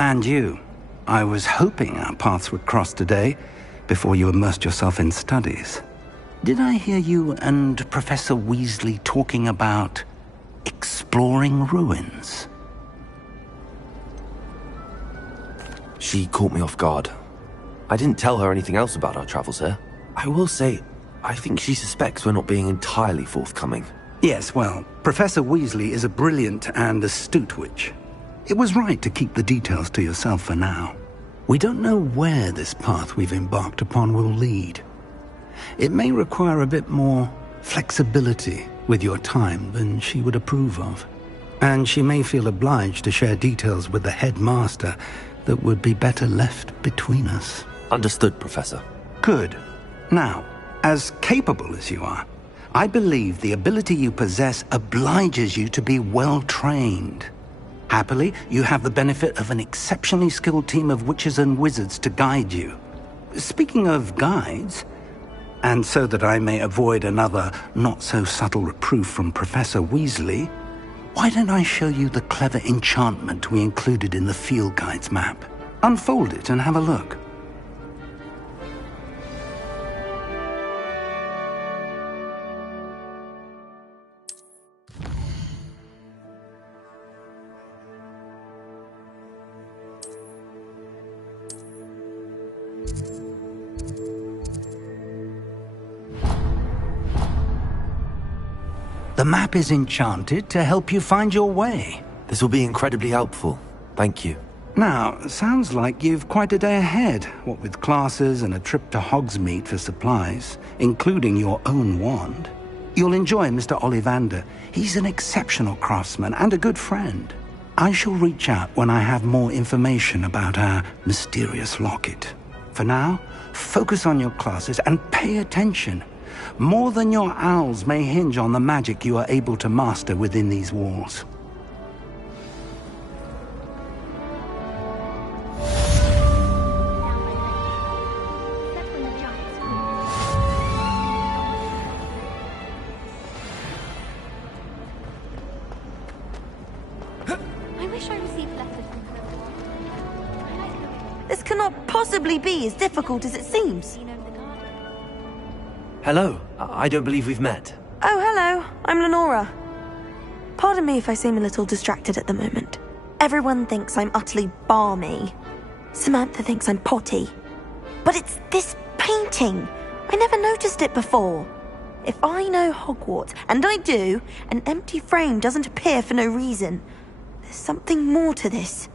And you. I was hoping our paths would cross today, before you immersed yourself in studies. Did I hear you and Professor Weasley talking about exploring ruins? She caught me off guard. I didn't tell her anything else about our travels here. I will say, I think she suspects we're not being entirely forthcoming. Yes, well, Professor Weasley is a brilliant and astute witch. It was right to keep the details to yourself for now. We don't know where this path we've embarked upon will lead. It may require a bit more flexibility with your time than she would approve of. And she may feel obliged to share details with the headmaster that would be better left between us. Understood, Professor. Good. Now, as capable as you are, I believe the ability you possess obliges you to be well trained. Happily, you have the benefit of an exceptionally skilled team of witches and wizards to guide you. Speaking of guides, and so that I may avoid another not-so-subtle reproof from Professor Weasley, why don't I show you the clever enchantment we included in the field guide's map? Unfold it and have a look. The map is enchanted to help you find your way. This will be incredibly helpful. Thank you. Now, sounds like you've quite a day ahead, what with classes and a trip to Hogsmeade for supplies, including your own wand. You'll enjoy Mr. Ollivander. He's an exceptional craftsman and a good friend. I shall reach out when I have more information about our mysterious locket. For now, focus on your classes and pay attention. More than your owls may hinge on the magic you are able to master within these walls. I wish I received letters from her. This cannot possibly be as difficult as it seems. Hello. I don't believe we've met. Oh, hello. I'm Lenora. Pardon me if I seem a little distracted at the moment. Everyone thinks I'm utterly balmy. Samantha thinks I'm potty. But it's this painting. I never noticed it before. If I know Hogwarts, and I do, an empty frame doesn't appear for no reason. There's something more to this.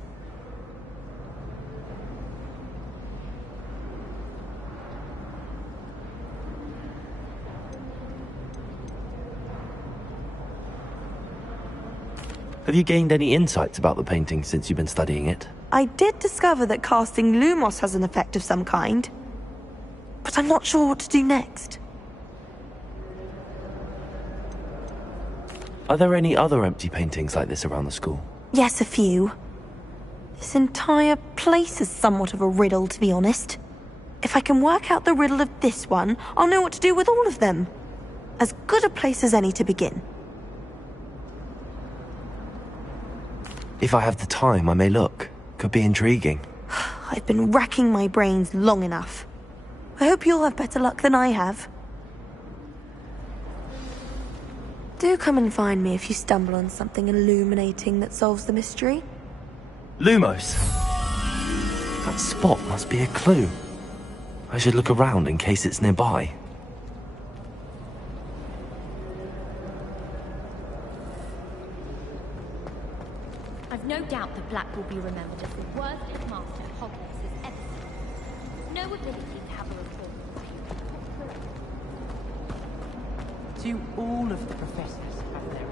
Have you gained any insights about the painting since you've been studying it? I did discover that casting Lumos has an effect of some kind. But I'm not sure what to do next. Are there any other empty paintings like this around the school? Yes, a few. This entire place is somewhat of a riddle, to be honest. If I can work out the riddle of this one, I'll know what to do with all of them. As good a place as any to begin. If I have the time, I may look. Could be intriguing. I've been racking my brains long enough. I hope you'll have better luck than I have. Do come and find me if you stumble on something illuminating that solves the mystery. Lumos! That spot must be a clue. I should look around in case it's nearby. I've no doubt that Black will be remembered as the worst headmaster Hogwarts has ever seen. No ability to have a report. Do all of the professors have their own?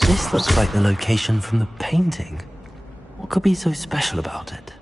This looks like the location from the painting. What could be so special about it?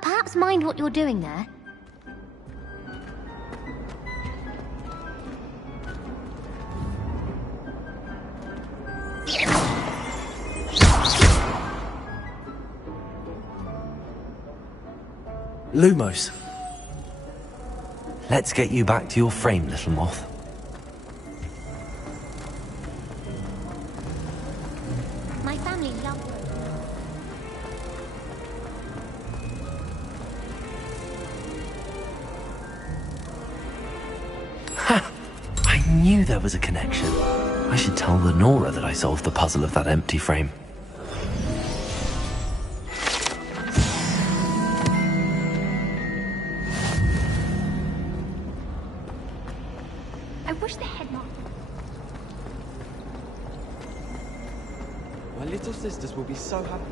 Perhaps mind what you're doing there? Lumos. Let's get you back to your frame, little moth. My family loves it. Ha! I knew there was a connection. I should tell Lenora that I solved the puzzle of that empty frame. I wish the headmaster... My little sisters will be so happy.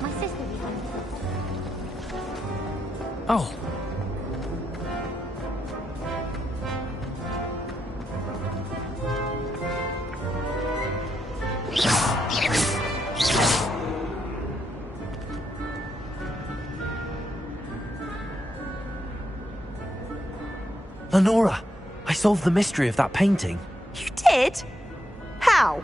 My sister behind me. Oh. Lenora! I solved the mystery of that painting. You did? How?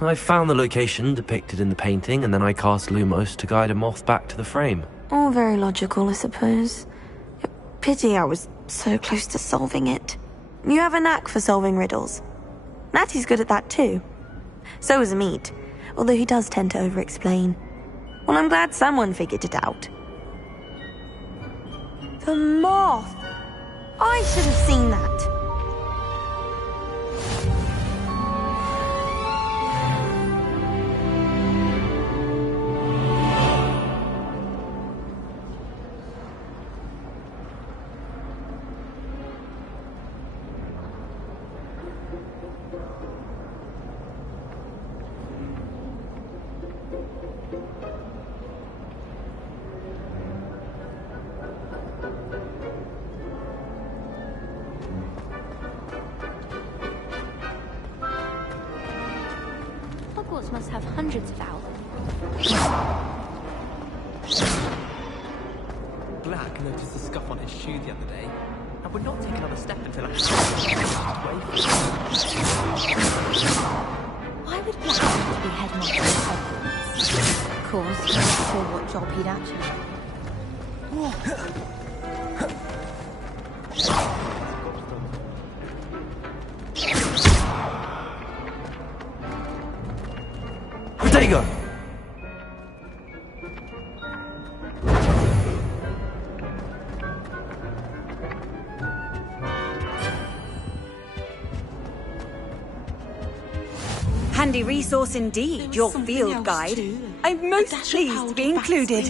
I found the location depicted in the painting, and then I cast Lumos to guide a moth back to the frame. All very logical, I suppose. Pity I was so close to solving it. You have a knack for solving riddles. Natty's good at that too. So is Amit, although he does tend to over-explain. Well, I'm glad someone figured it out. The moth! I should have seen that. Hogwarts must have hundreds of owls. Black noticed a scuff on his shoe the other day, and would not take another step until I Why would Black want to be headmaster of Hogwarts? Of course, I'm not sure what job he'd actually... Protego! Handy resource indeed, your field guide. I'm most pleased to be included.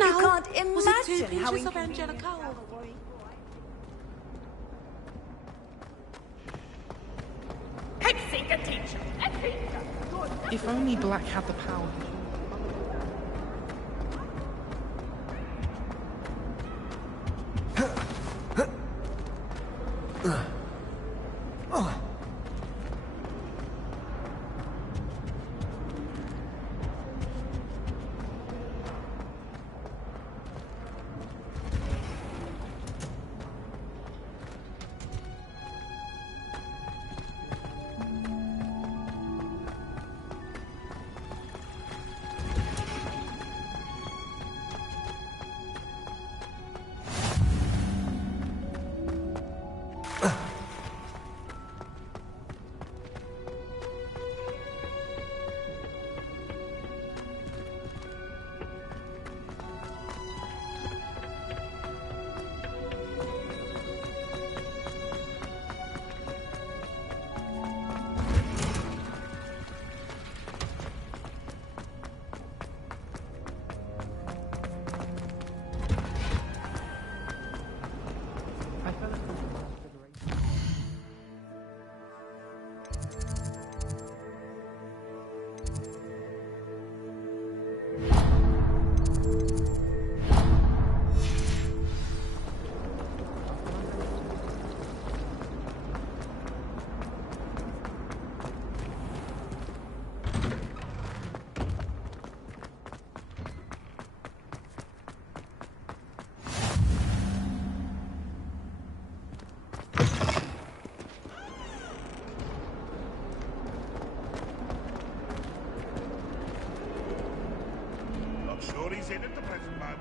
You can't Was it 2 imagine how pinches of Angelica? If only Black had the power. Sure he's in at the present moment.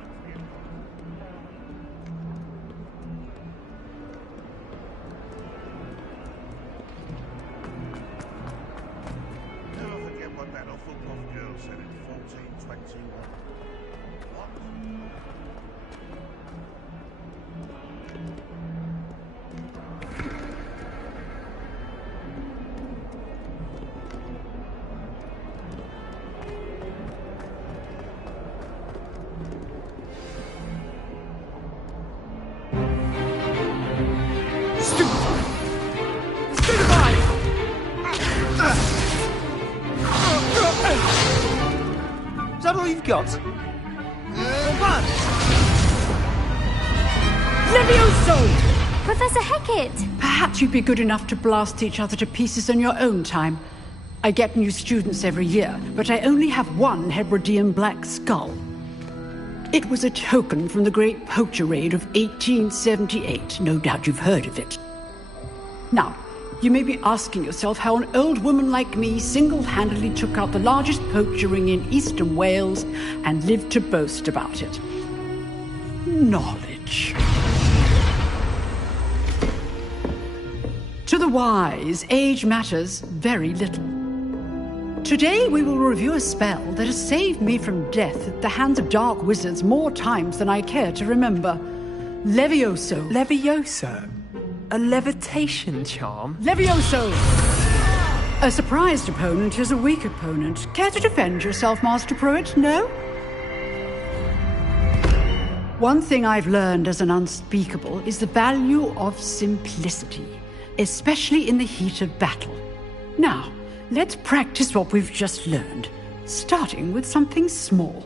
Never forget what that Hufflepuff girl said in 1421. What? Is that all you've got? Levioso! Professor Hecat! Perhaps you'd be good enough to blast each other to pieces on your own time. I get new students every year, but I only have one Hebridean black skull. It was a token from the Great Poacher Raid of 1878. No doubt you've heard of it. Now, you may be asking yourself how an old woman like me single-handedly took out the largest poacher ring in eastern Wales and lived to boast about it. Knowledge. To the wise, age matters very little. Today we will review a spell that has saved me from death at the hands of dark wizards more times than I care to remember. Levioso. Levioso? A levitation charm? Levioso! A surprised opponent is a weak opponent. Care to defend yourself, Master Pruitt? No? One thing I've learned as an unspeakable is the value of simplicity, especially in the heat of battle. Now, let's practice what we've just learned, starting with something small.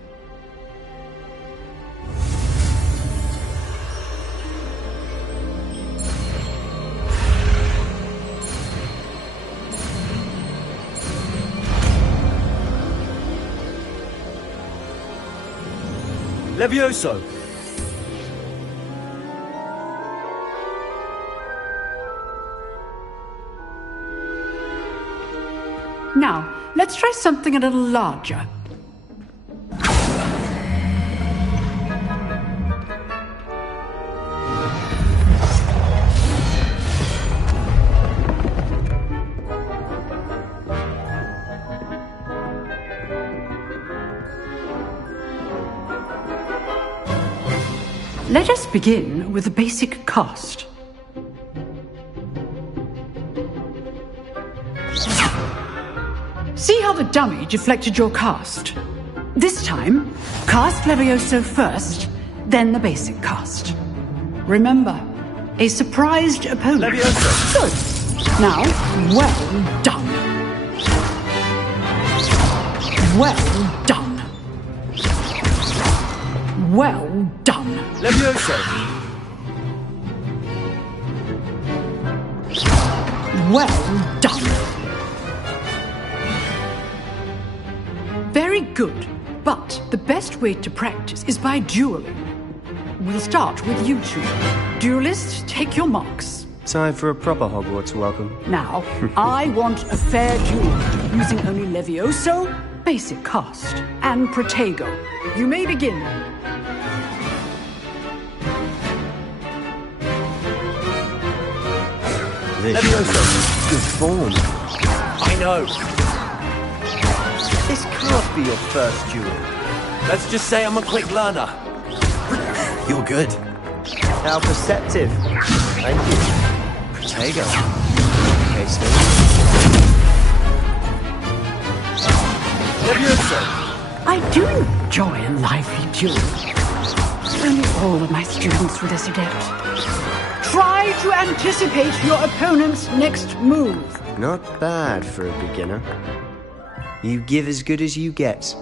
Levioso! Now, let's try something a little larger. Let us begin with the basic cast. See how the dummy deflected your cast? This time, cast Levioso first, then the basic cast. Remember, a surprised opponent. Levioso! Good. Now, well done. Well done. Well done. Levioso! Well done. Very good, but the best way to practice is by dueling. We'll start with you two. Duelists, take your marks. Time for a proper Hogwarts welcome. Now, I want a fair duel, using only Levioso, basic cast, and Protego. You may begin. Levioso, good form. I know. This can't be your first duel. Let's just say I'm a quick learner. You're good. How perceptive. Thank you. Protego. Okay, Steve. Levioso! I do enjoy a lively duel. Only all of my students were this adept. Try to anticipate your opponent's next move. Not bad for a beginner. You give as good as you get.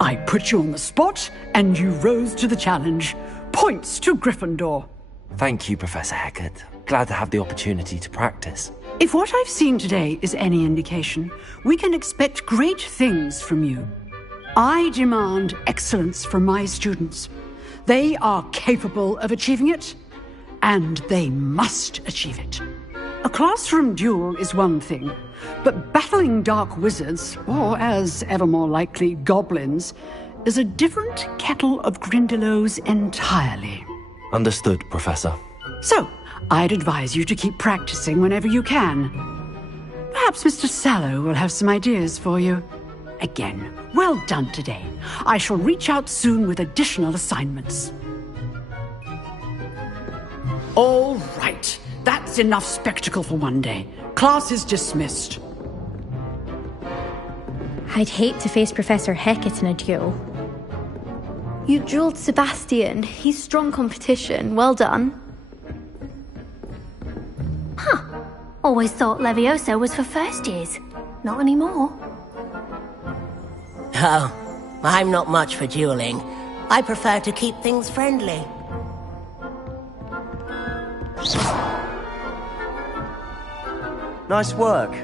I put you on the spot, and you rose to the challenge. Points to Gryffindor. Thank you, Professor Hecat. Glad to have the opportunity to practice. If what I've seen today is any indication, we can expect great things from you. I demand excellence from my students. They are capable of achieving it, and they must achieve it. A classroom duel is one thing, but battling dark wizards, or as ever more likely, goblins, is a different kettle of Grindylows entirely. Understood, Professor. So, I'd advise you to keep practicing whenever you can. Perhaps Mr. Sallow will have some ideas for you. Again, well done today. I shall reach out soon with additional assignments. All right. That's enough spectacle for one day. Class is dismissed. I'd hate to face Professor Hecat in a duel. You dueled Sebastian. He's strong competition. Well done. Huh. Always thought Levioso was for first years. Not anymore. Oh, I'm not much for dueling. I prefer to keep things friendly. Nice work.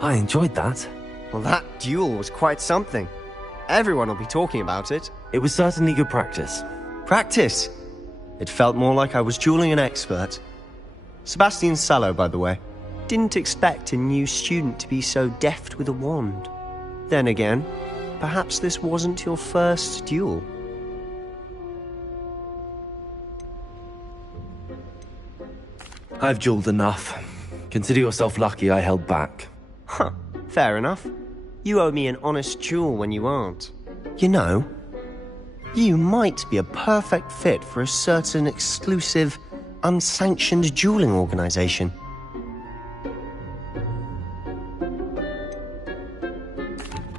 I enjoyed that. Well, that duel was quite something. Everyone will be talking about it. It was certainly good practice. Practice? It felt more like I was dueling an expert. Sebastian Sallow, by the way. Didn't expect a new student to be so deft with a wand. Then again, perhaps this wasn't your first duel. I've dueled enough. Consider yourself lucky I held back. Huh, fair enough. You owe me an honest duel when you aren't. You know, you might be a perfect fit for a certain exclusive, unsanctioned dueling organization.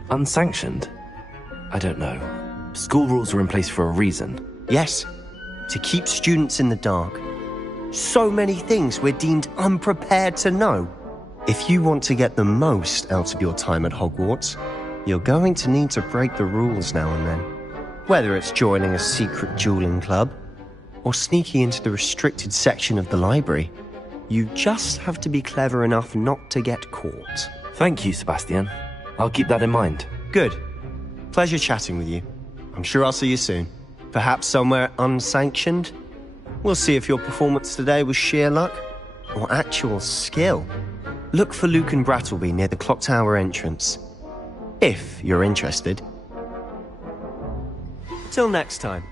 Unsanctioned? I don't know. School rules are in place for a reason. Yes, to keep students in the dark. So many things we're deemed unprepared to know. If you want to get the most out of your time at Hogwarts, you're going to need to break the rules now and then. Whether it's joining a secret dueling club, or sneaking into the restricted section of the library, you just have to be clever enough not to get caught. Thank you, Sebastian. I'll keep that in mind. Good. Pleasure chatting with you. I'm sure I'll see you soon. Perhaps somewhere unsanctioned? We'll see if your performance today was sheer luck or actual skill. Look for Luke and Brattleby near the clock tower entrance. If you're interested. Till next time.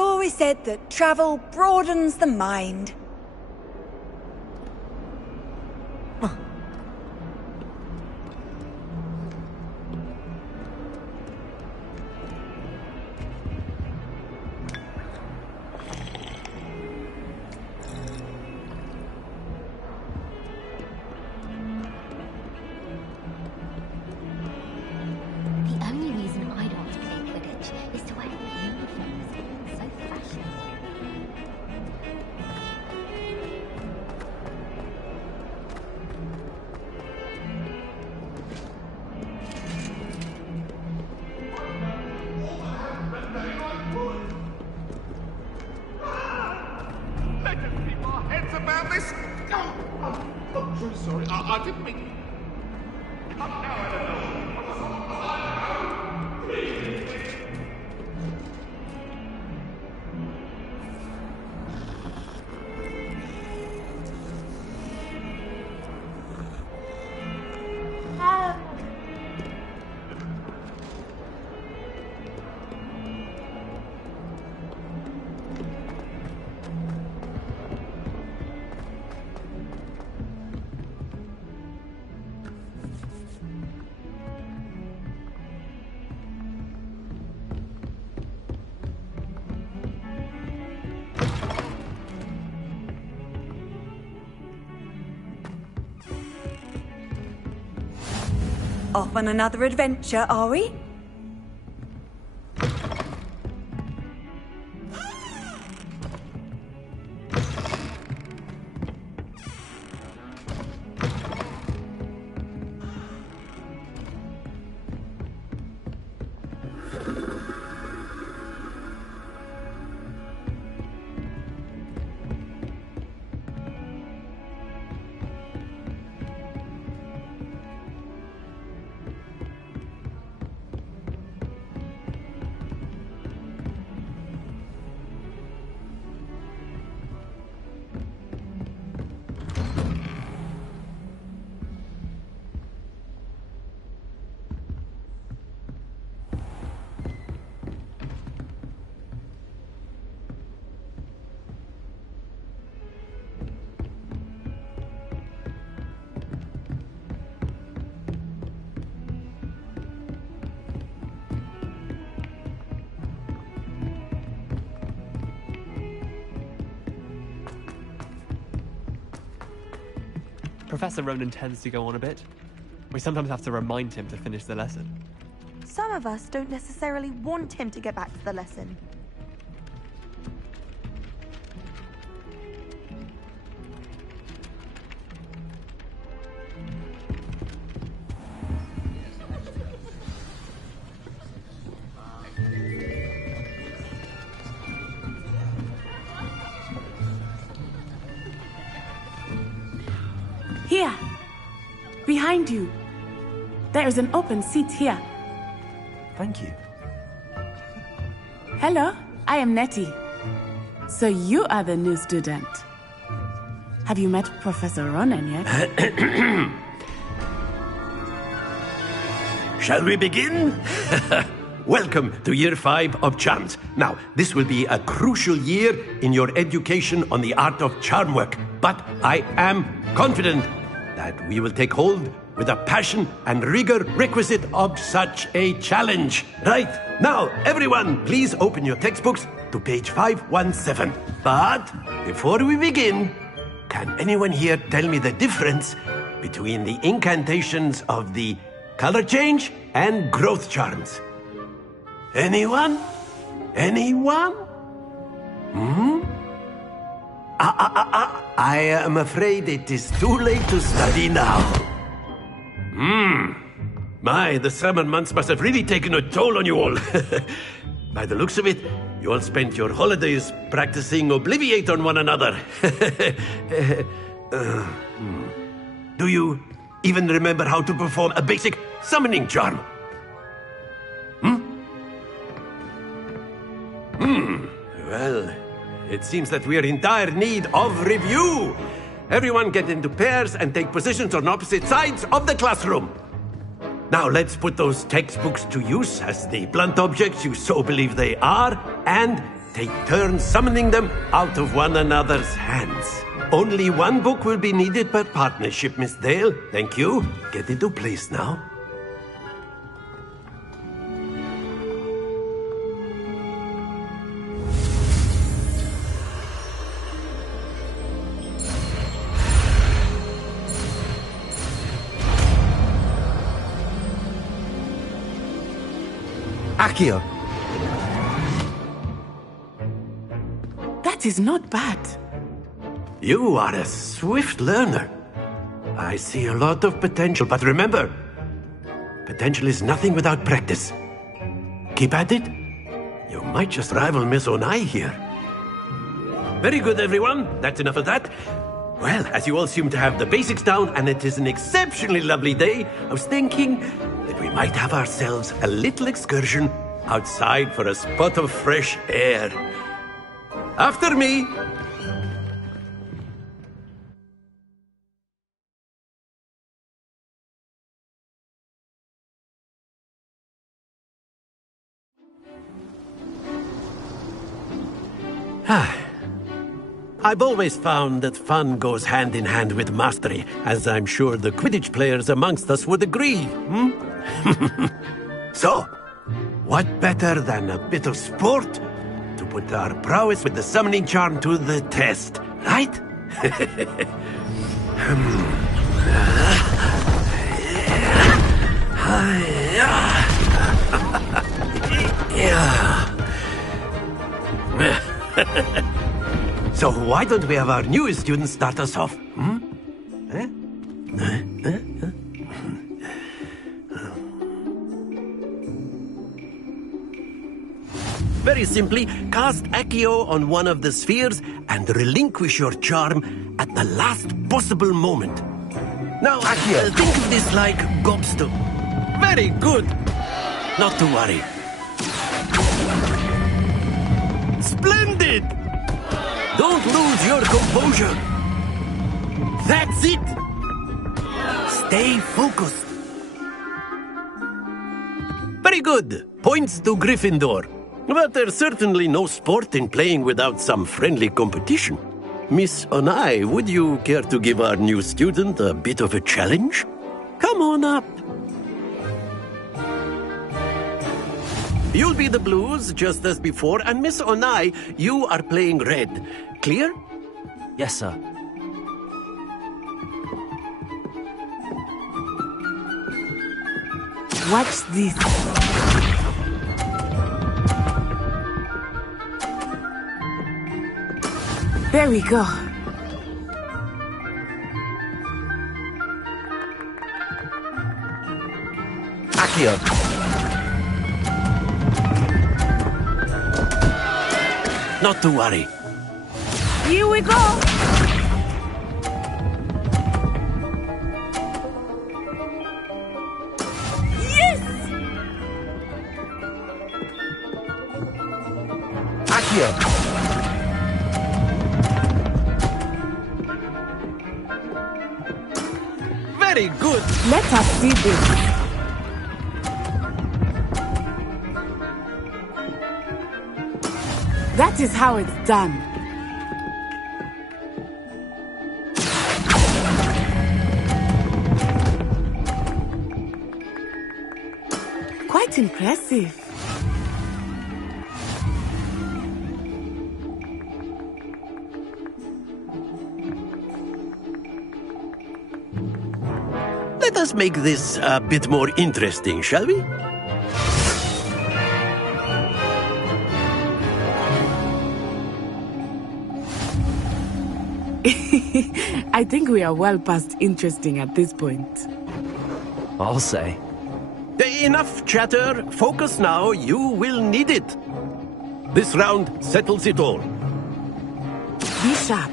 I've always said that travel broadens the mind. The only reason I don't want to play Quidditch is to wear uniforms. It's so fashionable. Let us keep our heads about this. I'm so sorry. I didn't mean. Now I don't know. Off on another adventure, are we? Professor Ronan tends to go on a bit. We sometimes have to remind him to finish the lesson. Some of us don't necessarily want him to get back to the lesson. Here! Behind you! There is an open seat here. Thank you. Hello, I am Nettie. So you are the new student. Have you met Professor Ronan yet? Shall we begin? Welcome to Year 5 of Charms. Now, this will be a crucial year in your education on the art of charm work, but I am confident that we will take hold with the passion and rigor requisite of such a challenge. Right, now, everyone, please open your textbooks to page 517. But before we begin, can anyone here tell me the difference between the incantations of the color change and growth charms? Anyone? Anyone? I am afraid it is too late to study now. My, the summer months must have really taken a toll on you all. By the looks of it, you all spent your holidays practicing Obliviate on one another. Do you even remember how to perform a basic summoning charm? Well, it seems that we are in dire need of review. Everyone get into pairs and take positions on opposite sides of the classroom. Now let's put those textbooks to use as the blunt objects you so believe they are, and take turns summoning them out of one another's hands. Only one book will be needed per partnership, Miss Dale. Thank you. Get into place now. Accio! That is not bad. You are a swift learner. I see a lot of potential, but remember, potential is nothing without practice. Keep at it. You might just rival Miss Onai here. Very good, everyone. That's enough of that. Well, as you all seem to have the basics down, and it is an exceptionally lovely day, I was thinking that we might have ourselves a little excursion outside for a spot of fresh air. After me! I've always found that fun goes hand in hand with mastery, as I'm sure the Quidditch players amongst us would agree, So, what better than a bit of sport to put our prowess with the summoning charm to the test, right? So why don't we have our newest student start us off? Very simply, cast Accio on one of the spheres and relinquish your charm at the last possible moment. Now, Accio, think of this like gobstone. Very good. Not to worry. Splendid! Don't lose your composure. That's it. Stay focused. Very good. Points to Gryffindor. But there's certainly no sport in playing without some friendly competition. Miss Onai, would you care to give our new student a bit of a challenge? Come on up. You'll be the blues, just as before, and Miss Onai, you are playing red. Clear? Yes, sir. Watch this. There we go. Accio! Not to worry. Here we go. Yes! Accio! Very good. Let us see this. That is how it's done. Quite impressive. Let us make this a bit more interesting, shall we? I think we are well past interesting at this point. I'll say. Enough chatter. Focus now. You will need it. This round settles it all. Be sharp.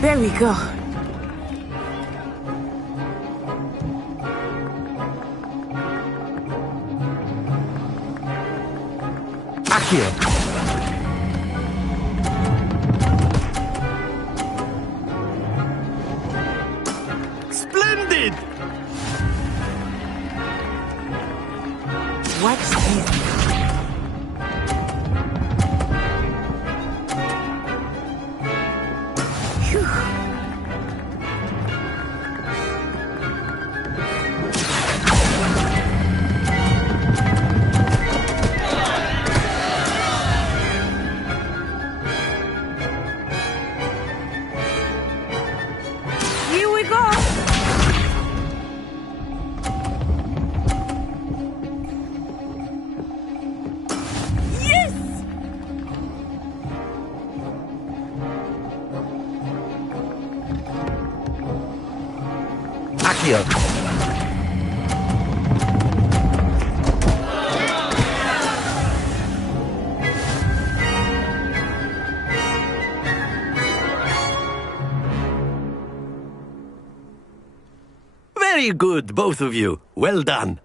There we go. Accio! Splendid! What's this? Accio! Very good, both of you. Well done.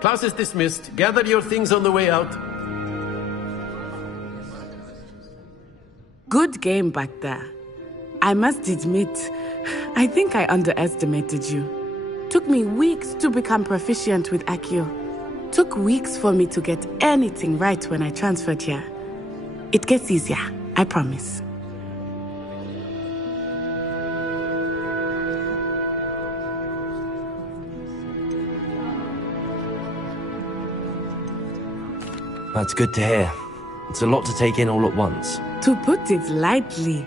Class is dismissed. Gather your things on the way out. Good game back there. I must admit, I think I underestimated you. Took me weeks to become proficient with Accio. Took weeks for me to get anything right when I transferred here. It gets easier, I promise. That's good to hear. It's a lot to take in all at once. To put it lightly,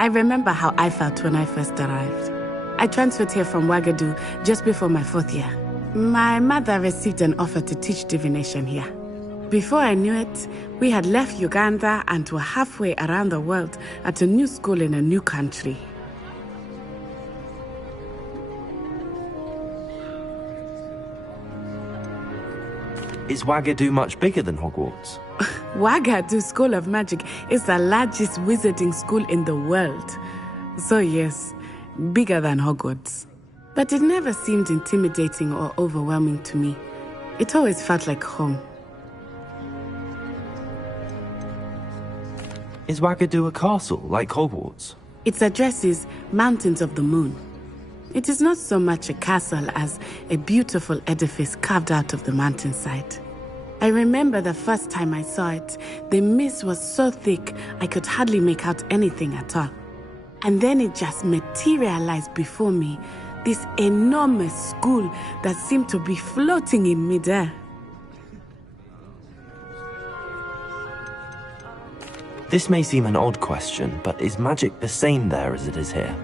I remember how I felt when I first arrived. I transferred here from Ouagadougou just before my 4th year. My mother received an offer to teach divination here. Before I knew it, we had left Uganda and were halfway around the world at a new school in a new country. Is Ouagadougou much bigger than Hogwarts? Ouagadougou School of Magic is the largest wizarding school in the world. So yes, bigger than Hogwarts. But it never seemed intimidating or overwhelming to me. It always felt like home. Is Ouagadougou a castle, like Hogwarts? Its address is Mountains of the Moon. It is not so much a castle as a beautiful edifice carved out of the mountainside. I remember the first time I saw it, the mist was so thick I could hardly make out anything at all. And then it just materialized before me, this enormous school that seemed to be floating in midair. This may seem an odd question, but is magic the same there as it is here?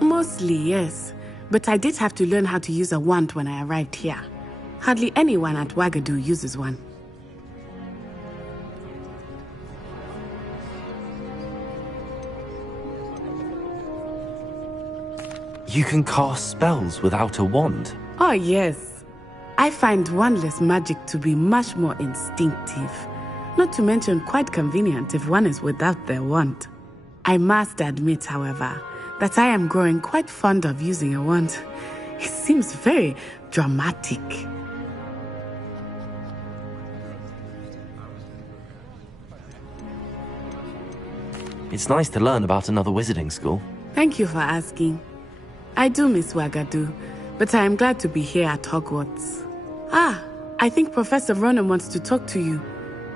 Mostly, yes. But I did have to learn how to use a wand when I arrived here. Hardly anyone at Ouagadougou uses one. You can cast spells without a wand? Oh, yes. I find wandless magic to be much more instinctive. Not to mention quite convenient if one is without their wand. I must admit, however, that I am growing quite fond of using a wand. It seems very dramatic. It's nice to learn about another wizarding school. Thank you for asking. I do miss Ouagadougou, but I am glad to be here at Hogwarts. Ah, I think Professor Ronan wants to talk to you.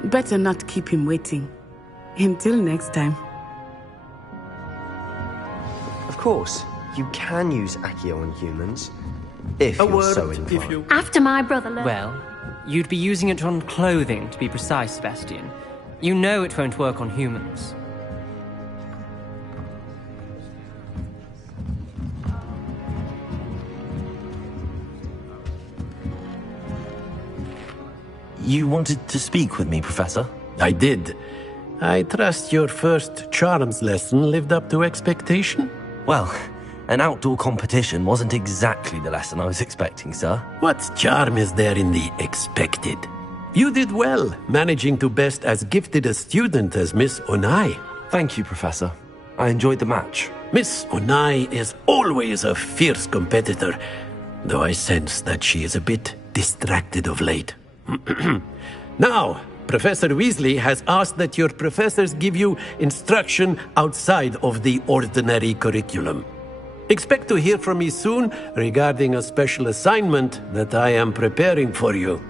Better not keep him waiting. Until next time. Of course, you can use Accio on humans, if A you're word, so if inclined. you... After my brother learned... Well, you'd be using it on clothing, to be precise, Sebastian. You know it won't work on humans. You wanted to speak with me, Professor? I did. I trust your first charms lesson lived up to expectation? Well, an outdoor competition wasn't exactly the lesson I was expecting, sir. What charm is there in the expected? You did well, managing to best as gifted a student as Miss Onai. Thank you, Professor. I enjoyed the match. Miss Onai is always a fierce competitor, though I sense that she is a bit distracted of late. Now, Professor Weasley has asked that your professors give you instruction outside of the ordinary curriculum. Expect to hear from me soon regarding a special assignment that I am preparing for you.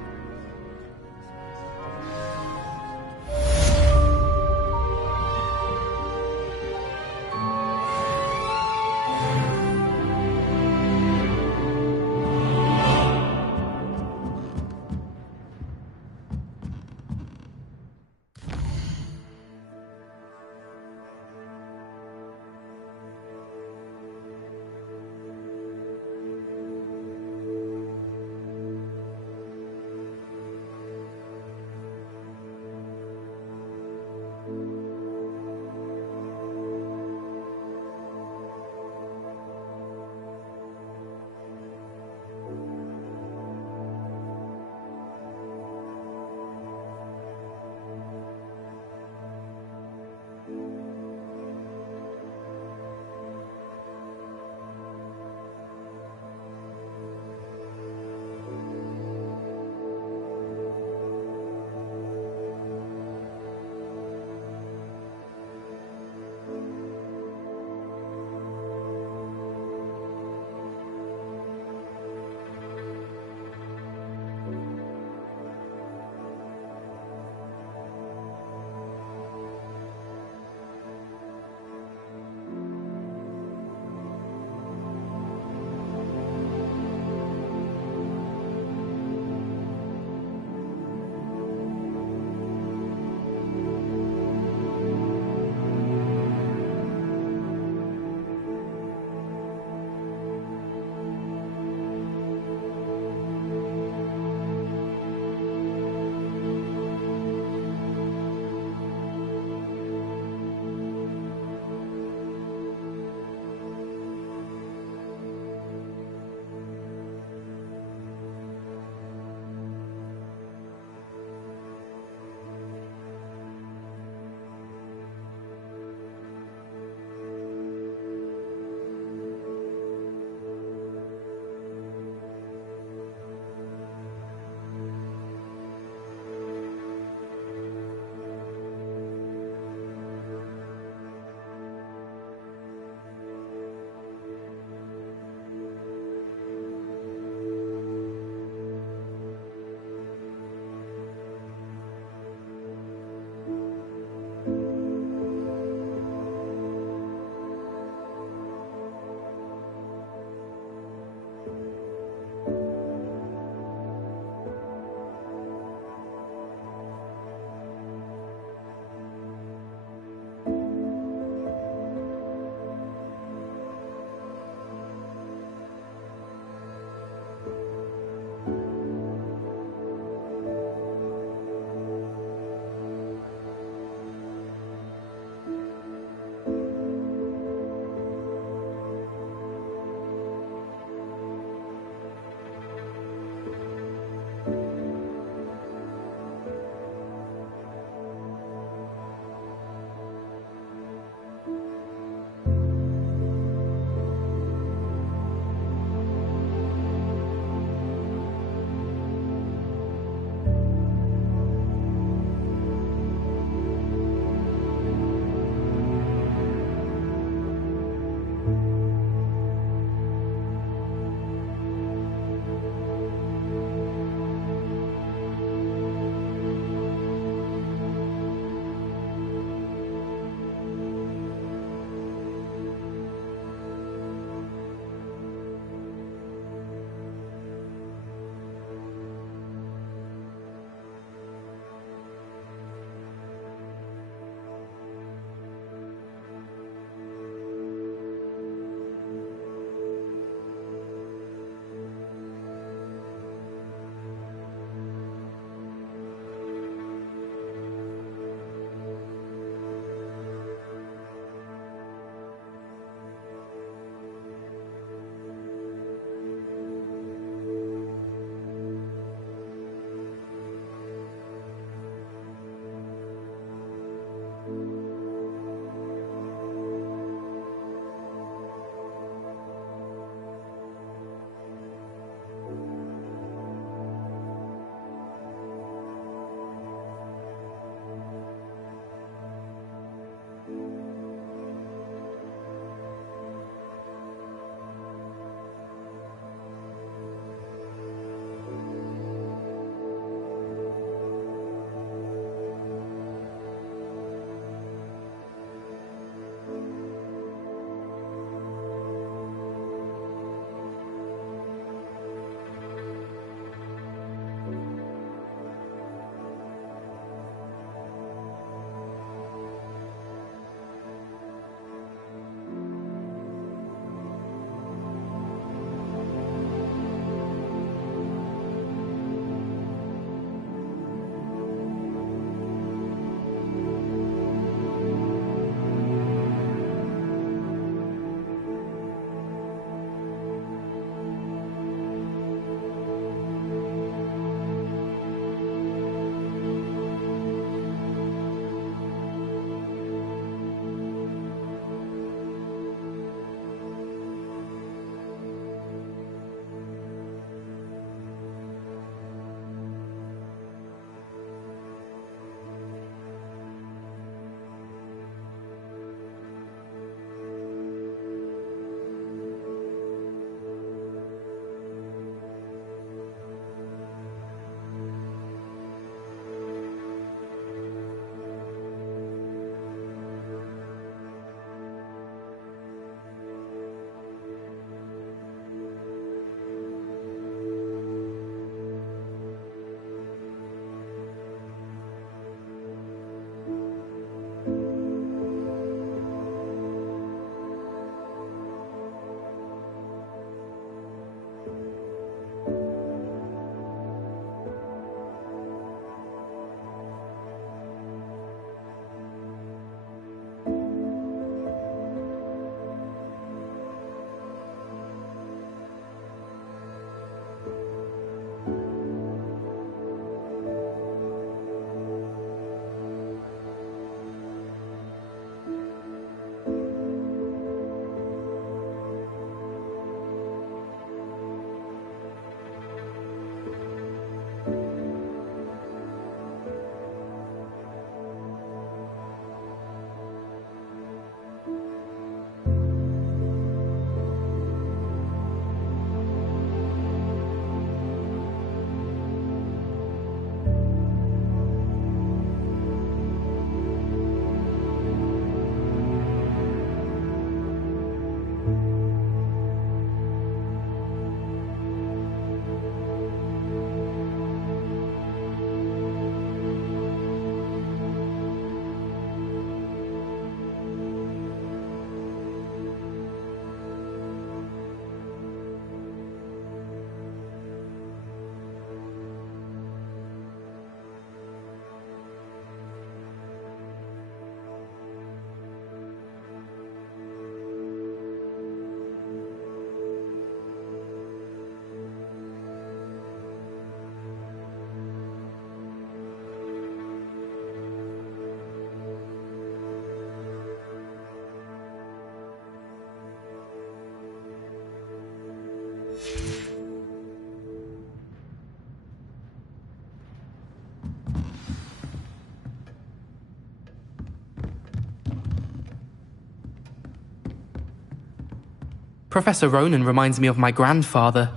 Professor Ronan reminds me of my grandfather.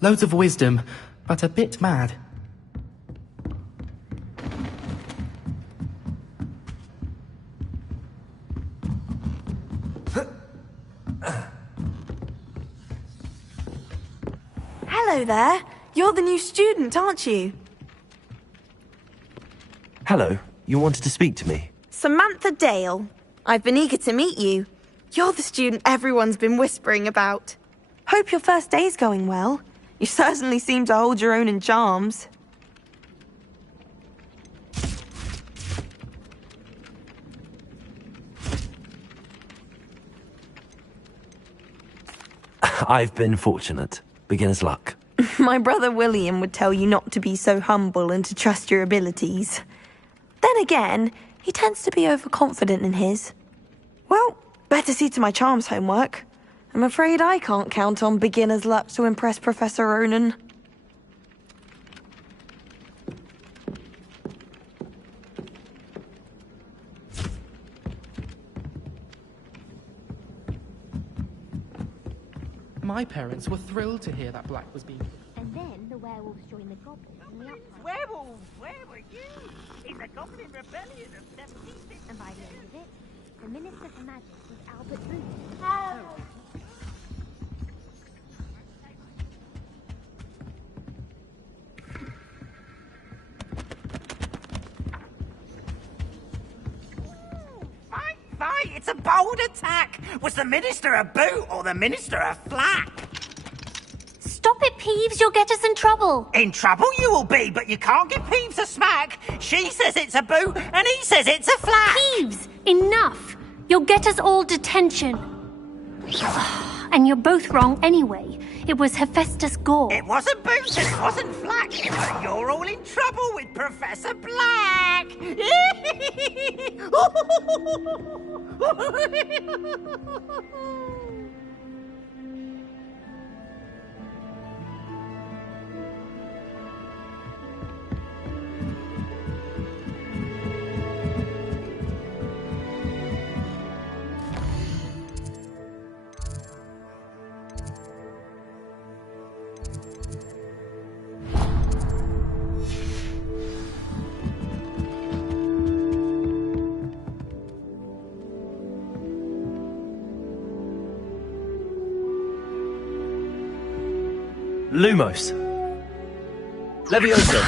Loads of wisdom, but a bit mad. Hello there. You're the new student, aren't you? Hello, you wanted to speak to me? Samantha Dale. I've been eager to meet you. You're the student everyone's been whispering about. Hope your first day's going well. You certainly seem to hold your own in charms. I've been fortunate. Beginner's luck. My brother William would tell you not to be so humble and to trust your abilities. Then again, he tends to be overconfident in his. Well, better see to my charms homework. I'm afraid I can't count on beginner's luck to impress Professor Ronan. My parents were thrilled to hear that Black was being... And then the werewolves joined the goblins in the uprising. Werewolves, where were you? In the Goblin Rebellion of 76. And by the end of it, the Minister for Magic was Albert Booth. Fight! It's a bold attack! Was the Minister a boot or the Minister a flak? Stop it, Peeves, you'll get us in trouble. In trouble you will be, but you can't give Peeves a smack. She says it's a boot and he says it's a flak. Peeves, enough. You'll get us all detention. And you're both wrong anyway. It was Hephaestus Gore. It wasn't boot and it wasn't flak. But you're all in trouble with Professor Black. Lumos. Levioso.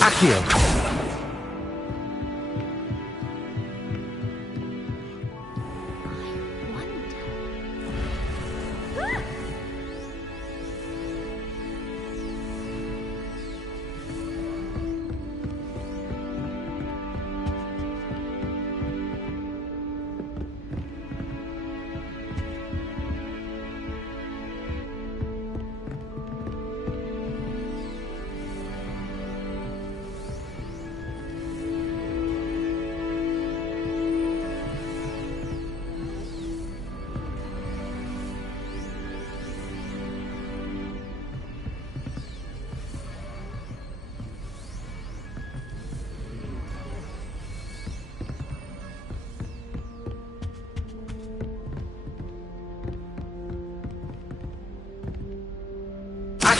Accio.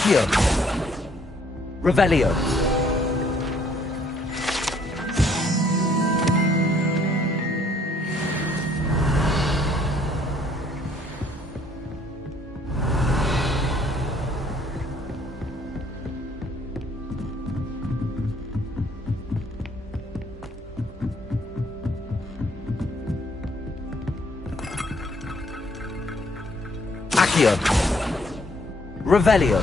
Accio. Revelio. Accio. Revelio.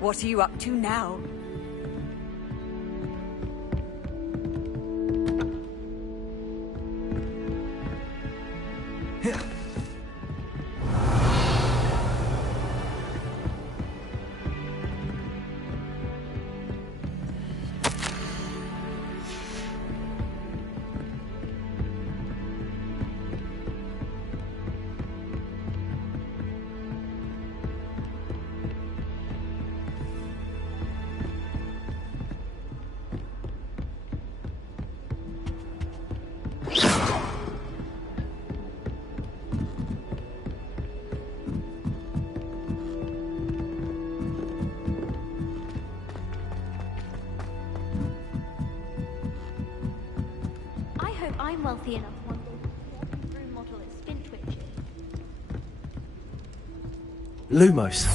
What are you up to now? I'm wealthy enough one day to through model at Spin Twitches. Lumos.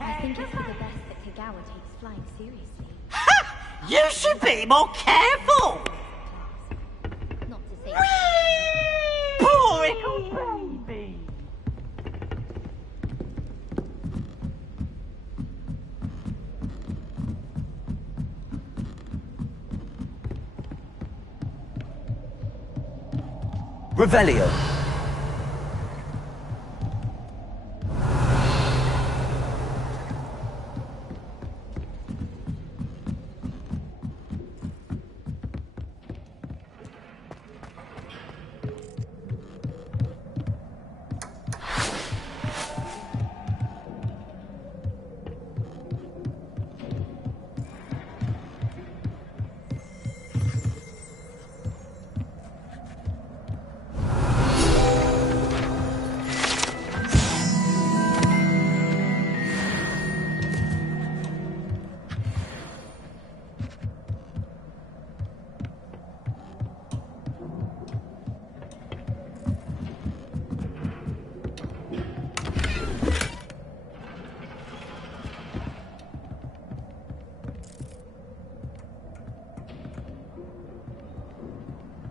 I think it's for the best that Kagawa takes flying seriously. You should be more careful! Not to say... Poor little baby! Revelio.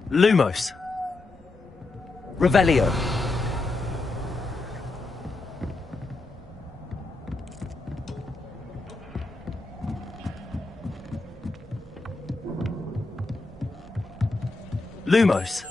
Lumos. Revelio. Lumos.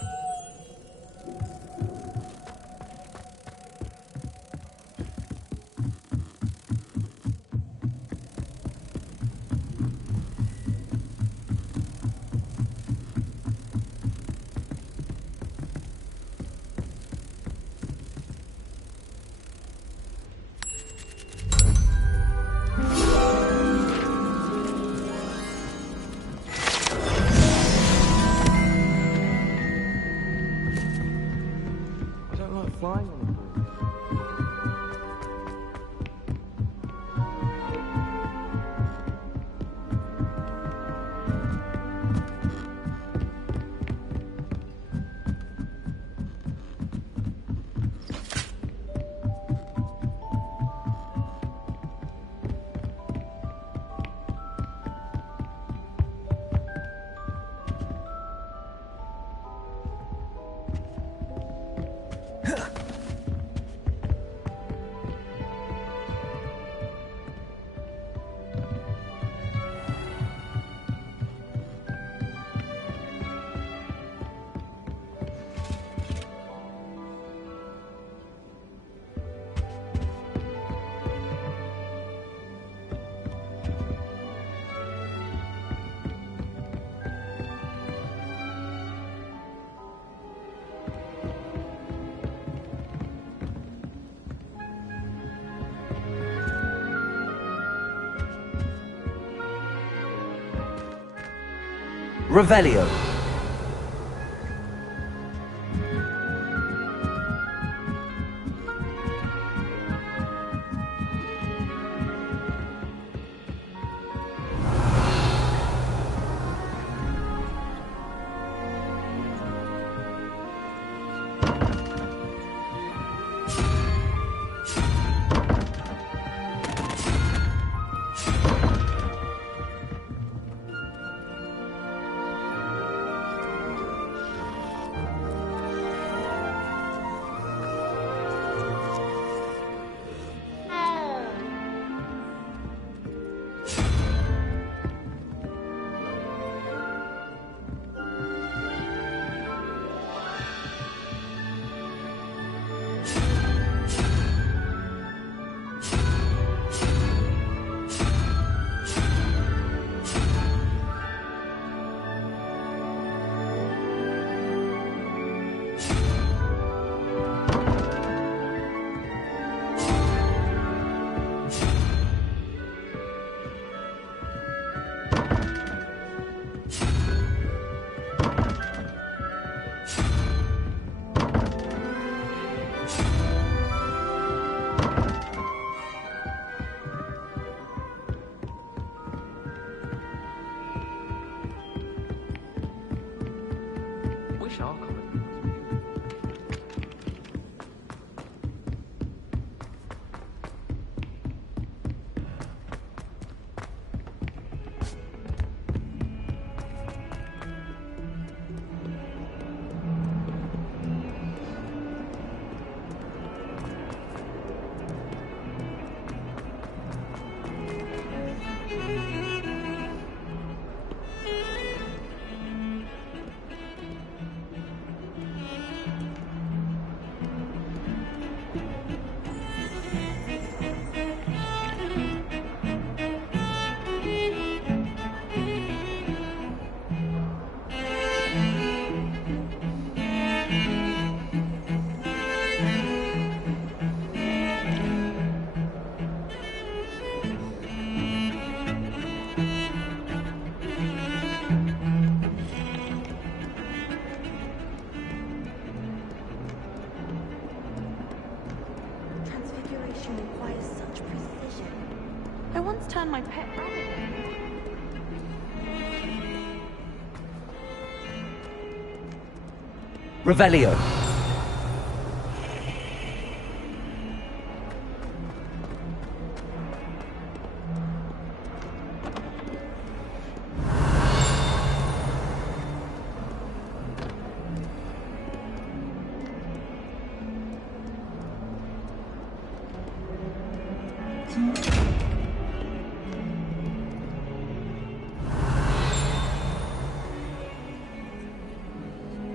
Revelio. shark on it. Requires such precision. I once turned my pet rabbit. Revelio.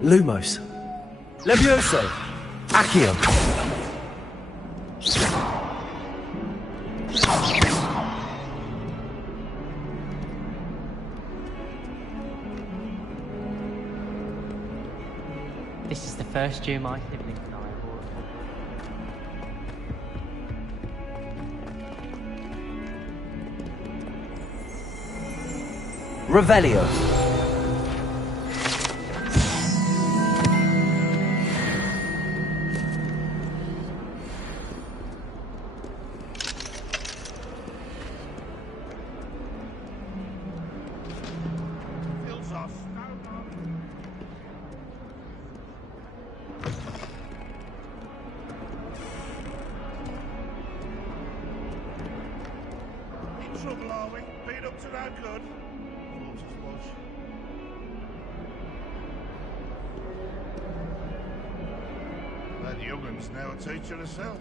Lumos. Levioso. Accio. This is the first year my siblings and I have all Revelio. Trouble, are we? Beat up to no good. That young'un's now a teacher herself.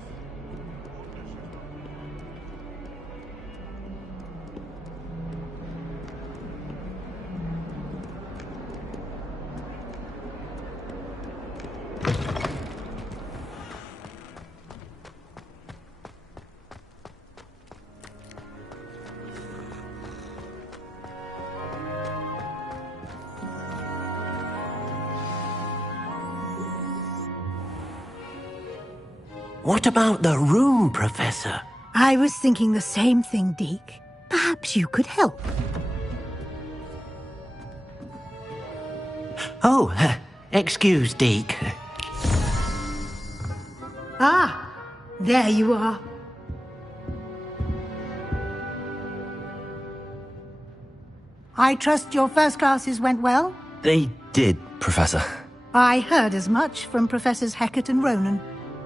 What about the room, Professor? I was thinking the same thing, Deke. Perhaps you could help. Oh, excuse, Deke. Ah, there you are. I trust your first classes went well? They did, Professor. I heard as much from Professors Hecat and Ronan.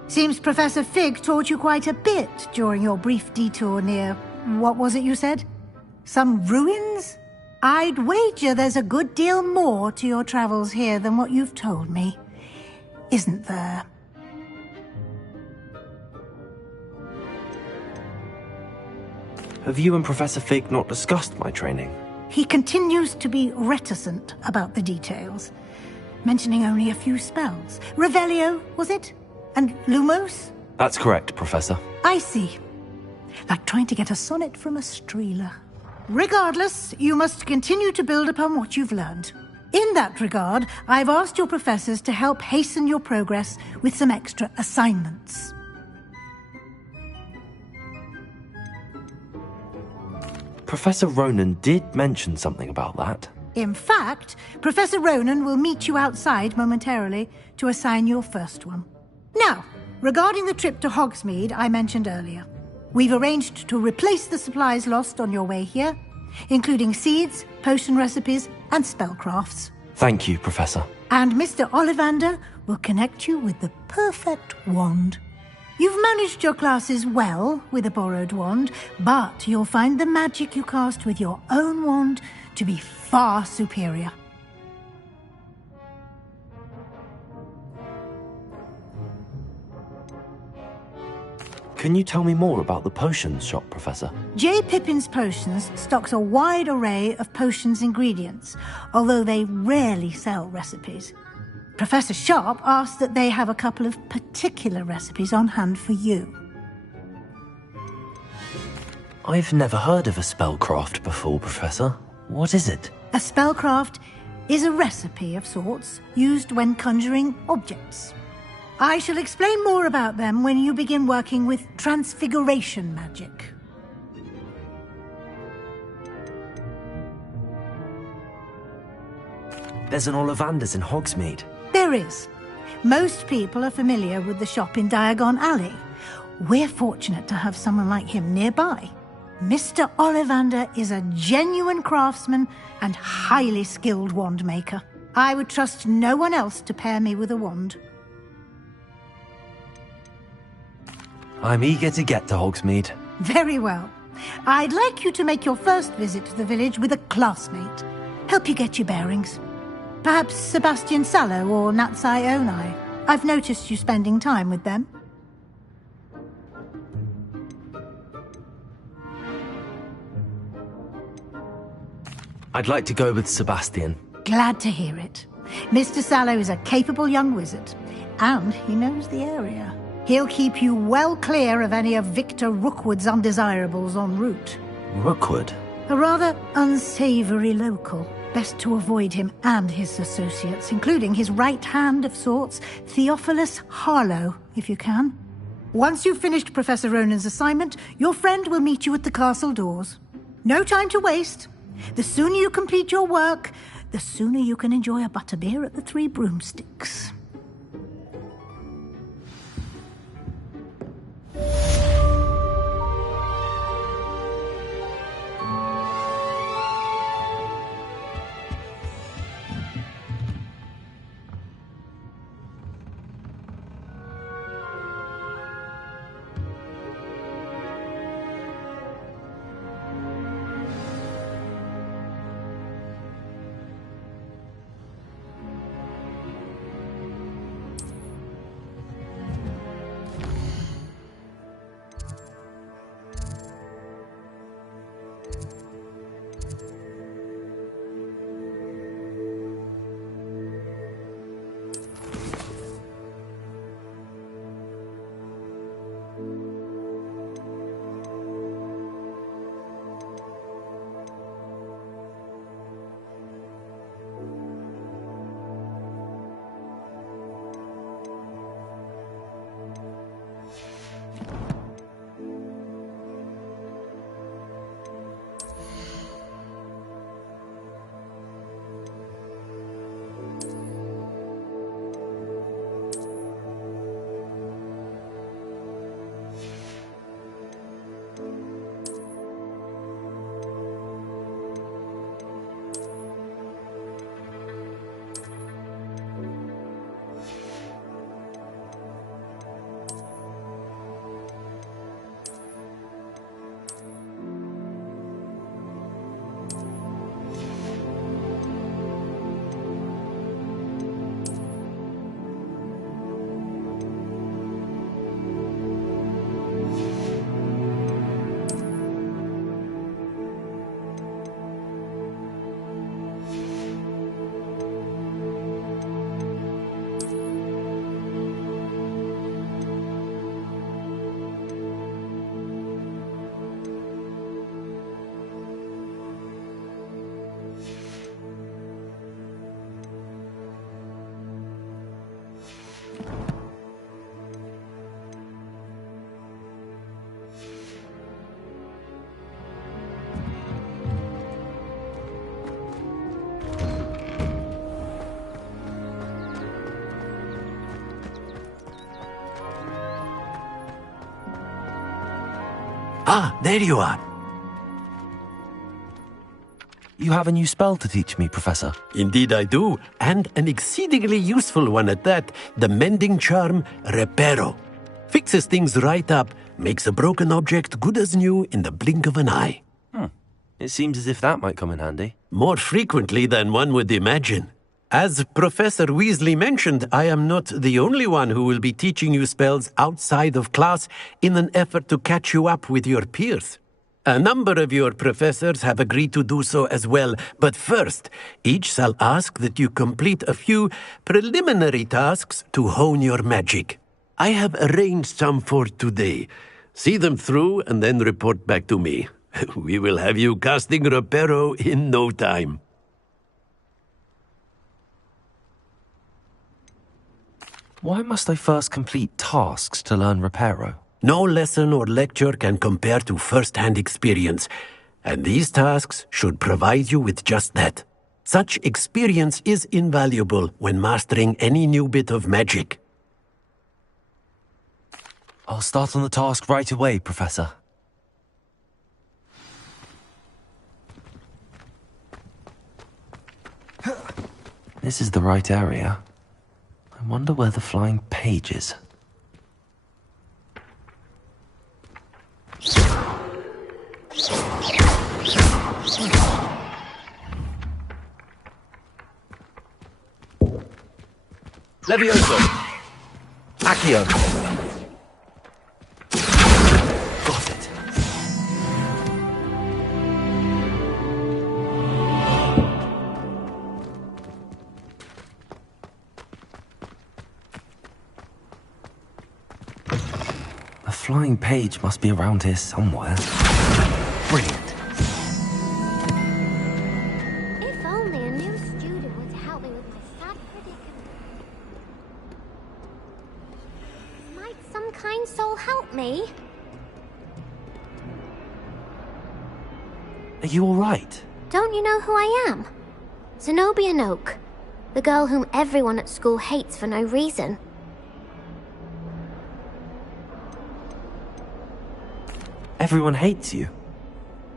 Seems Professor Fig taught you quite a bit during your brief detour near... what was it you said? Some ruins? I'd wager there's a good deal more to your travels here than what you've told me. Isn't there? Have you and Professor Fig not discussed my training? He continues to be reticent about the details, mentioning only a few spells. Revelio, was it? And Lumos? That's correct, Professor. I see. Like trying to get a sonnet from a streeler. Regardless, you must continue to build upon what you've learned. In that regard, I've asked your professors to help hasten your progress with some extra assignments. Professor Ronan did mention something about that. In fact, Professor Ronan will meet you outside momentarily to assign your first one. Now, regarding the trip to Hogsmeade I mentioned earlier, we've arranged to replace the supplies lost on your way here, including seeds, potion recipes, and spellcrafts. Thank you, Professor. And Mr. Ollivander will connect you with the perfect wand. You've managed your classes well with a borrowed wand, but you'll find the magic you cast with your own wand to be far superior. Can you tell me more about the potions shop, Professor? J. Pippin's Potions stocks a wide array of potions ingredients, although they rarely sell recipes. Professor Sharp asked that they have a couple of particular recipes on hand for you. I've never heard of a spellcraft before, Professor. What is it? A spellcraft is a recipe of sorts used when conjuring objects. I shall explain more about them when you begin working with transfiguration magic. There's an Ollivander's in Hogsmeade. There is. Most people are familiar with the shop in Diagon Alley. We're fortunate to have someone like him nearby. Mr. Ollivander is a genuine craftsman and highly skilled wand maker. I would trust no one else to pair me with a wand. I'm eager to get to Hogsmeade. Very well. I'd like you to make your first visit to the village with a classmate. Help you get your bearings. Perhaps Sebastian Sallow or Natsai Onai. I've noticed you spending time with them. I'd like to go with Sebastian. Glad to hear it. Mr. Sallow is a capable young wizard, and he knows the area. He'll keep you well clear of any of Victor Rookwood's undesirables en route. Rookwood? A rather unsavory local. Best to avoid him and his associates, including his right hand of sorts, Theophilus Harlow, if you can. Once you've finished Professor Ronan's assignment, your friend will meet you at the castle doors. No time to waste. The sooner you complete your work, the sooner you can enjoy a butterbeer at the Three Broomsticks. Ah, there you are. You have a new spell to teach me, Professor. Indeed I do, and an exceedingly useful one at that, the mending charm Reparo. Fixes things right up, makes a broken object good as new in the blink of an eye. It seems as if that might come in handy. More frequently than one would imagine. As Professor Weasley mentioned, I am not the only one who will be teaching you spells outside of class in an effort to catch you up with your peers. A number of your professors have agreed to do so as well, but first, each shall ask that you complete a few preliminary tasks to hone your magic. I have arranged some for today. See them through and then report back to me. We will have you casting Reparo in no time. Why must I first complete tasks to learn Reparo? No lesson or lecture can compare to first-hand experience, and these tasks should provide you with just that. Such experience is invaluable when mastering any new bit of magic. I'll start on the task right away, Professor. This is the right area. I wonder where the flying page is. Levioso! Accio! Got it. The flying page must be around here somewhere. Brilliant. If only a new student were to help me with my sad predicament. Might some kind soul help me? Are you all right? Don't you know who I am? Zenobia Noak, the girl whom everyone at school hates for no reason. Everyone hates you.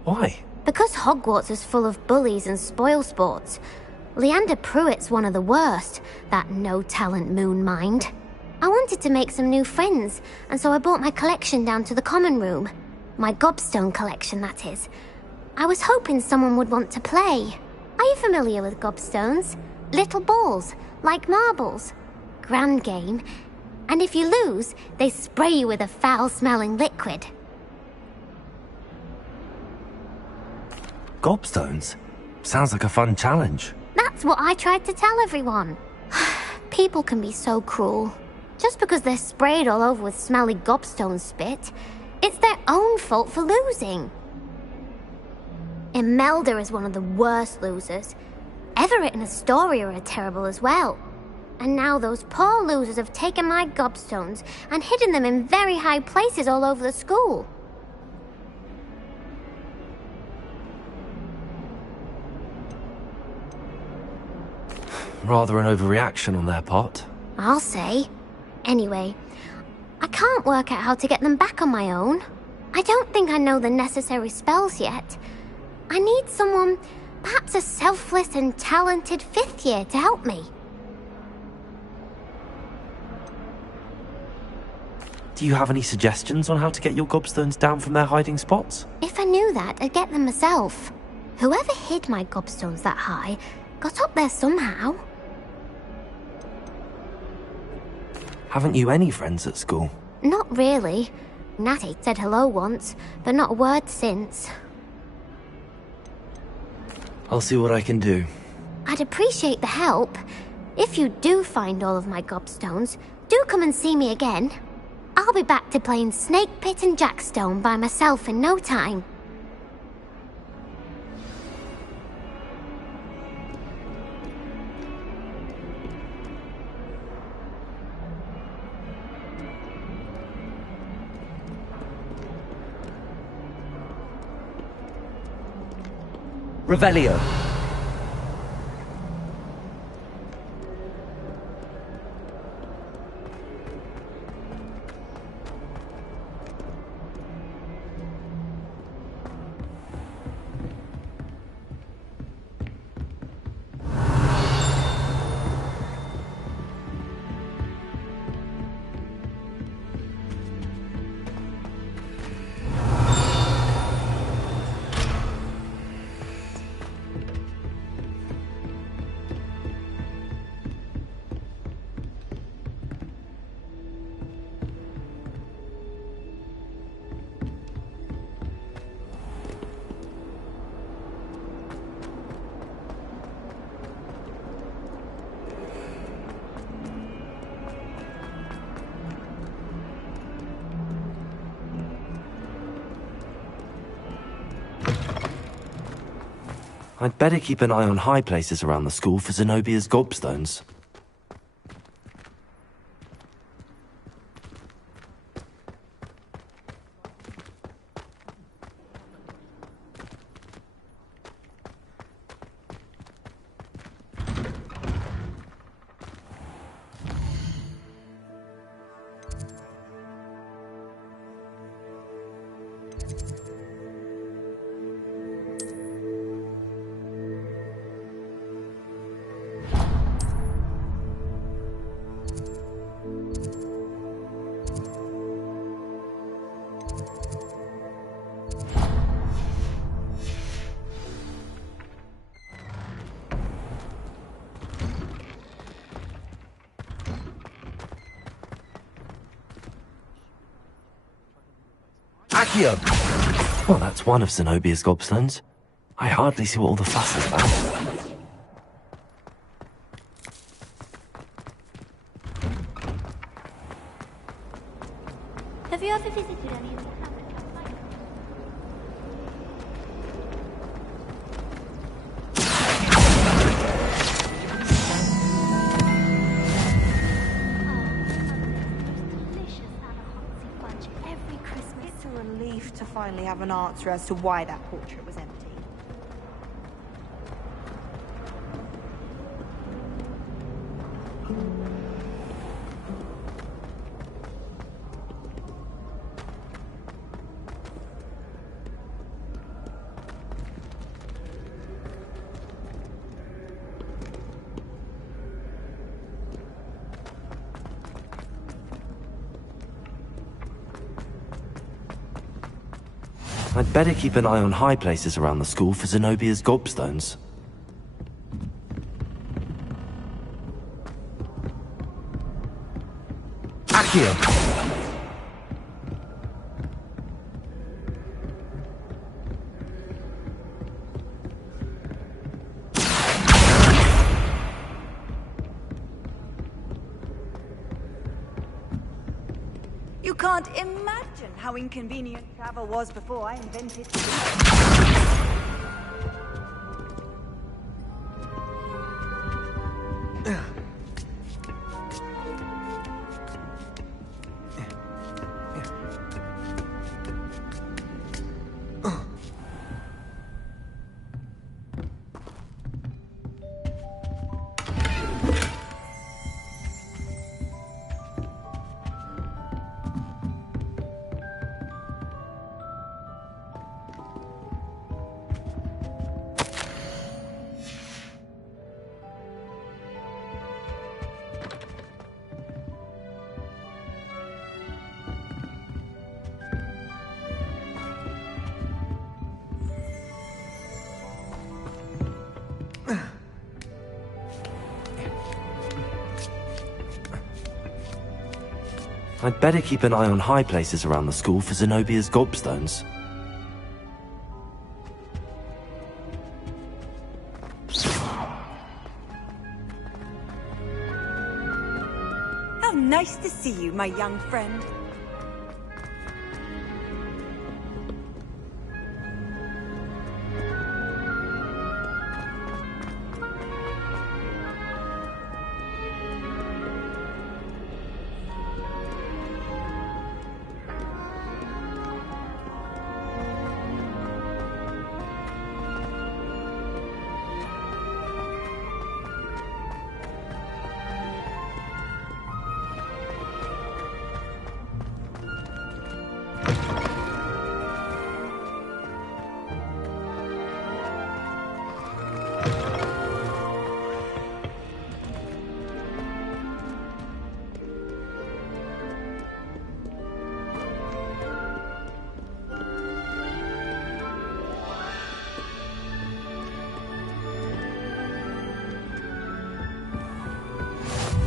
Why? Because Hogwarts is full of bullies and spoilsports. Leander Pruitt's one of the worst, that no-talent moon mind. I wanted to make some new friends, and so I brought my collection down to the common room. My gobstone collection, that is. I was hoping someone would want to play. Are you familiar with gobstones? Little balls, like marbles. Grand game. And if you lose, they spray you with a foul-smelling liquid. Gobstones? Sounds like a fun challenge. That's what I tried to tell everyone. People can be so cruel. Just because they're sprayed all over with smelly gobstone spit, it's their own fault for losing. Imelda is one of the worst losers. Everett and Astoria are terrible as well. And now those poor losers have taken my gobstones and hidden them in very high places all over the school. Rather an overreaction on their part. I'll say. Anyway, I can't work out how to get them back on my own. I don't think I know the necessary spells yet. I need someone, perhaps a selfless and talented 5th year to help me. Do you have any suggestions on how to get your gobstones down from their hiding spots? If I knew that, I'd get them myself. Whoever hid my gobstones that high got up there somehow. Haven't you any friends at school? Not really. Natty said hello once, but not a word since. I'll see what I can do. I'd appreciate the help. If you do find all of my gobstones, do come and see me again. I'll be back to playing Snake Pit and Jackstone by myself in no time. Revelio. I'd better keep an eye on high places around the school for Zenobia's gobstones. Accio! Well, that's one of Zenobia's gobstones. I hardly see what all the fuss is about. Have you ever visited any of the It's a relief to finally have an answer as to why that portrait was empty. I'd better keep an eye on high places around the school for Zenobia's gobstones. Accio! You can't imagine how inconvenient travel was before I invented it. I'd better keep an eye on high places around the school for Zenobia's gobstones. How nice to see you, my young friend.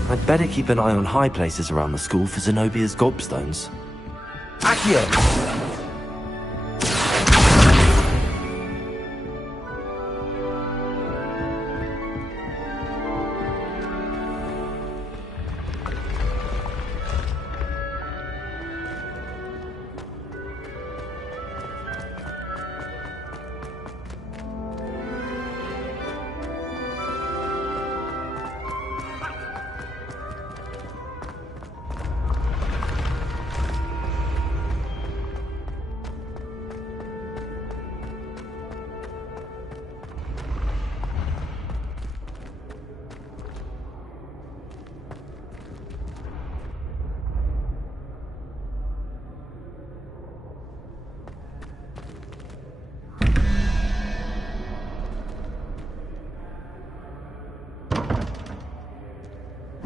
I'd better keep an eye on high places around the school for Zenobia's gobstones. Accio!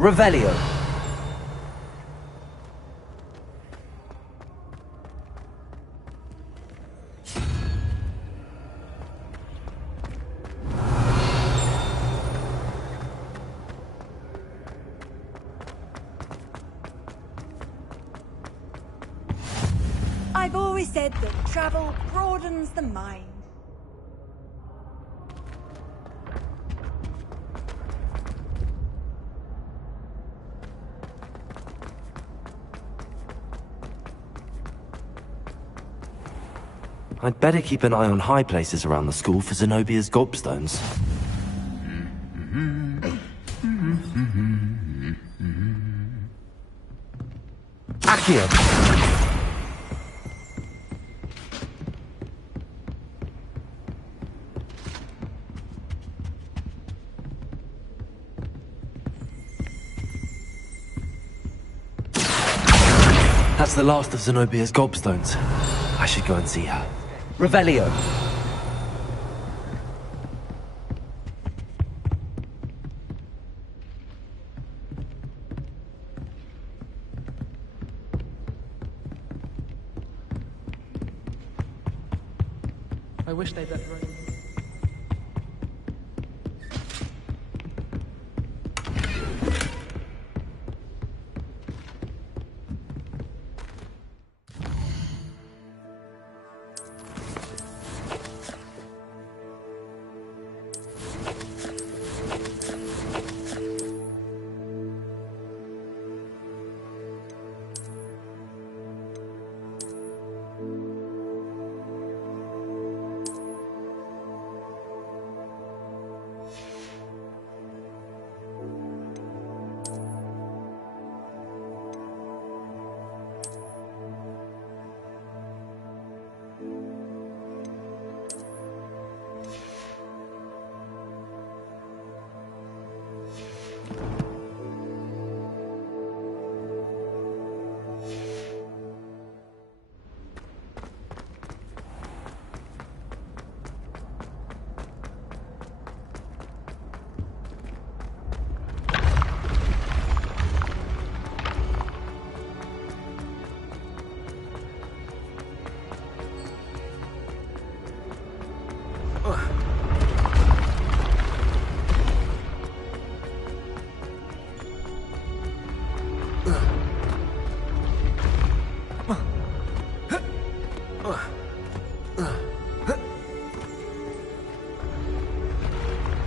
Revelio. I've always said that travel broadens the mind. I'd better keep an eye on high places around the school for Zenobia's gobstones. Accio! That's the last of Zenobia's gobstones. I should go and see her. Revelio. I wish they'd let her in.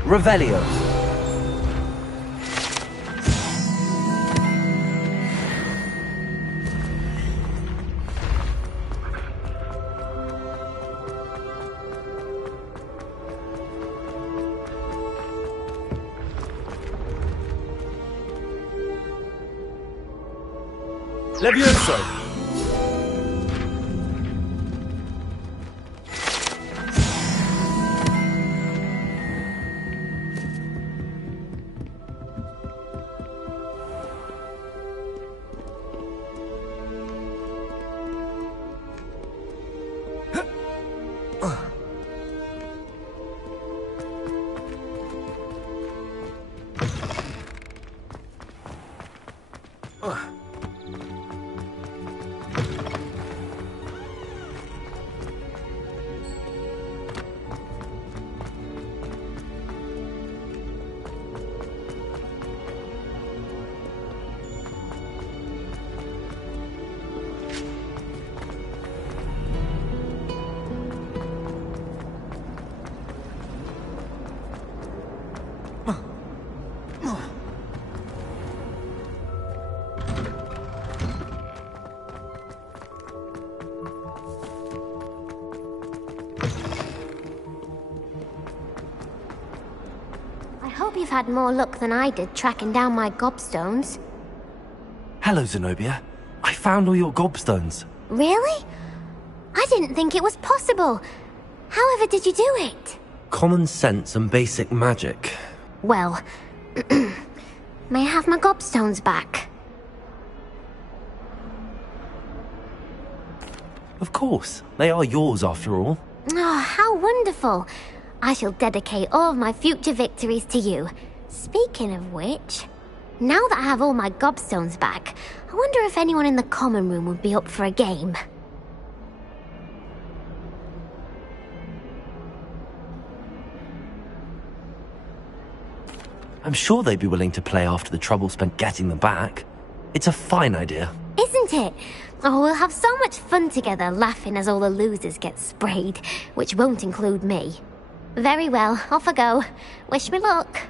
Revelio. Levioso! I hope you've had more luck than I did tracking down my gobstones. Hello, Zenobia. I found all your gobstones. Really? I didn't think it was possible. However did you do it? Common sense and basic magic. Well, may I have my gobstones back? Of course. They are yours after all. Oh, how wonderful. I shall dedicate all of my future victories to you. Speaking of which, Now that I have all my gobstones back, I wonder if anyone in the common room would be up for a game. I'm sure they'd be willing to play after the trouble spent getting them back. It's a fine idea. Isn't it? Oh, we'll have so much fun together, laughing as all the losers get sprayed, which won't include me. Very well, off I go. Wish me luck.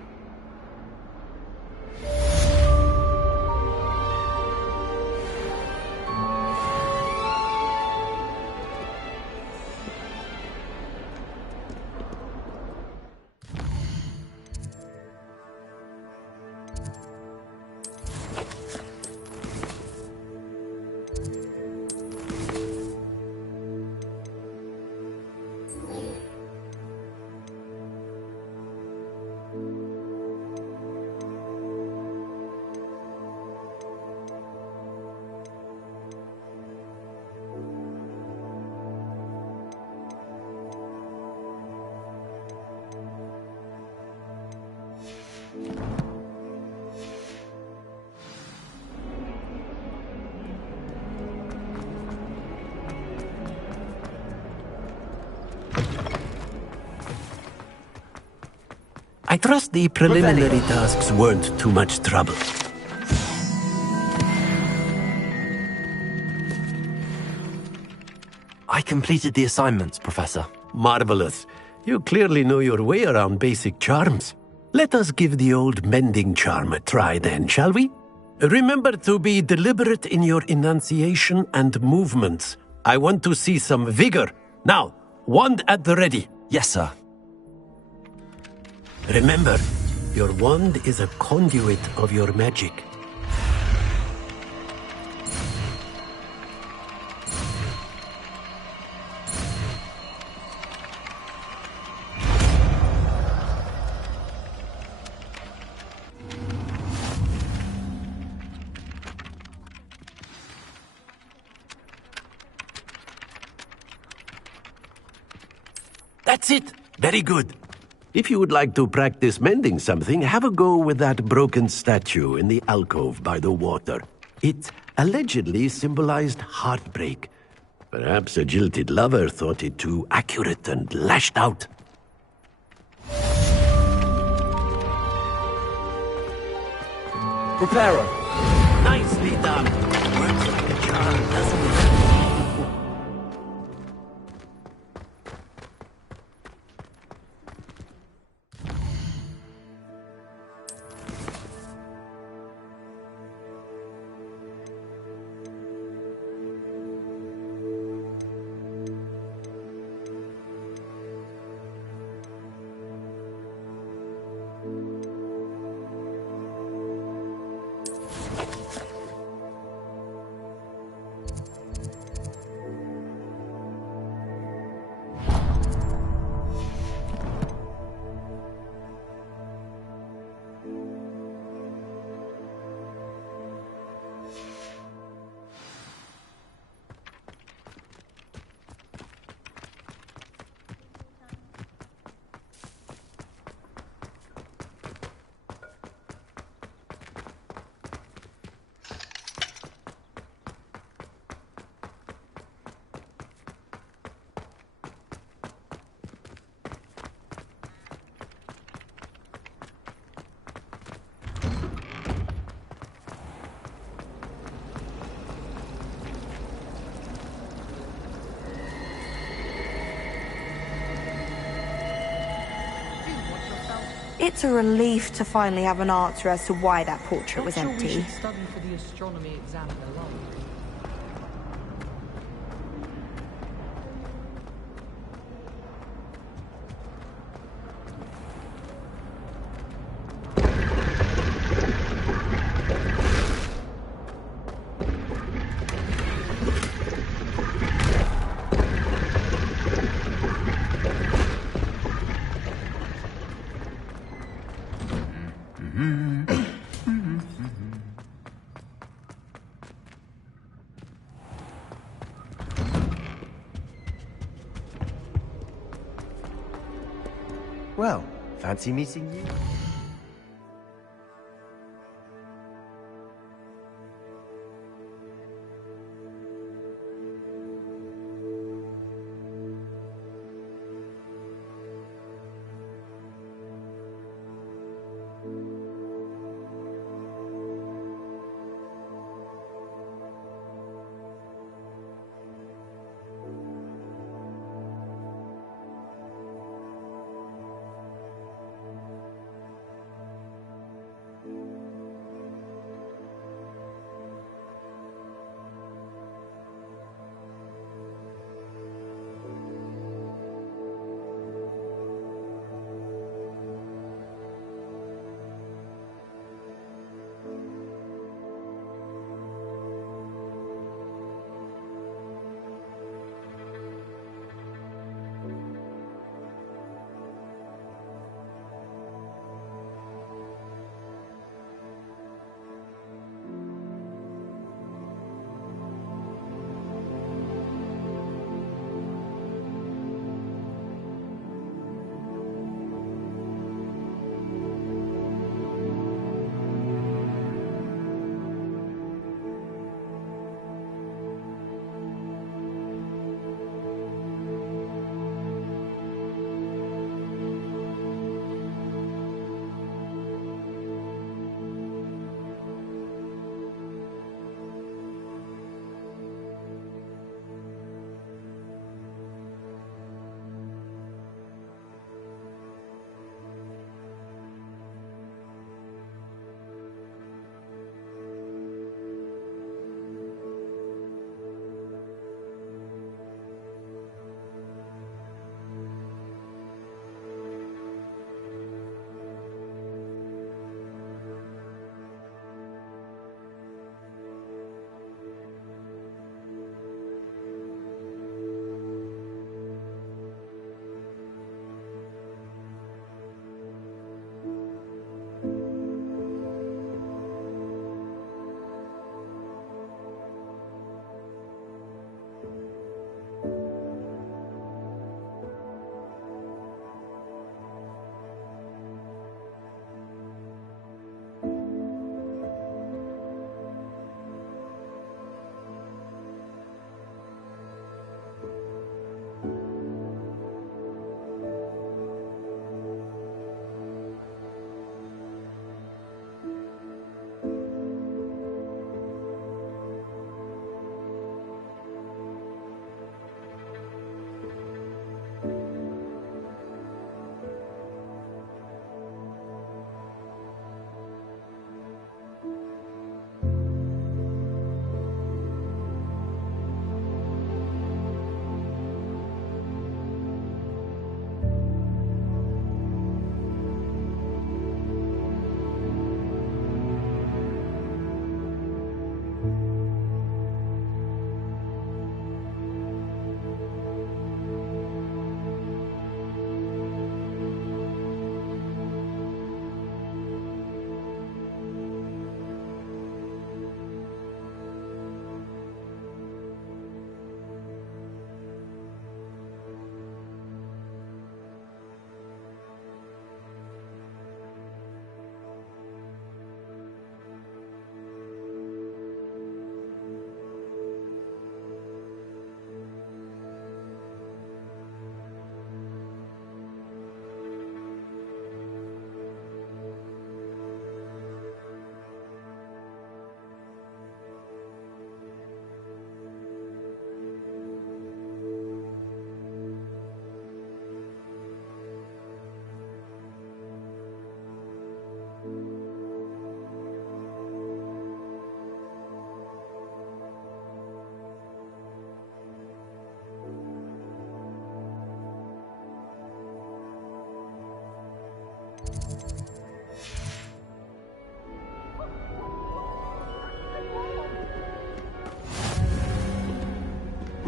I trust the preliminary tasks weren't too much trouble. I completed the assignments, Professor. Marvelous. You clearly know your way around basic charms. Let us give the old mending charm a try then, shall we? Remember to be deliberate in your enunciation and movements. I want to see some vigor. Now, wand at the ready. Yes, sir. Remember, your wand is a conduit of your magic. That's it! Very good. If you would like to practice mending something, have a go with that broken statue in the alcove by the water. It allegedly symbolized heartbreak. Perhaps a jilted lover thought it too accurate and lashed out. Reparo. Nicely done. Works like a charm, doesn't it? It's a relief to finally have an answer as to why that portrait was empty. We should study for the astronomy exam alone. Well, fancy meeting you?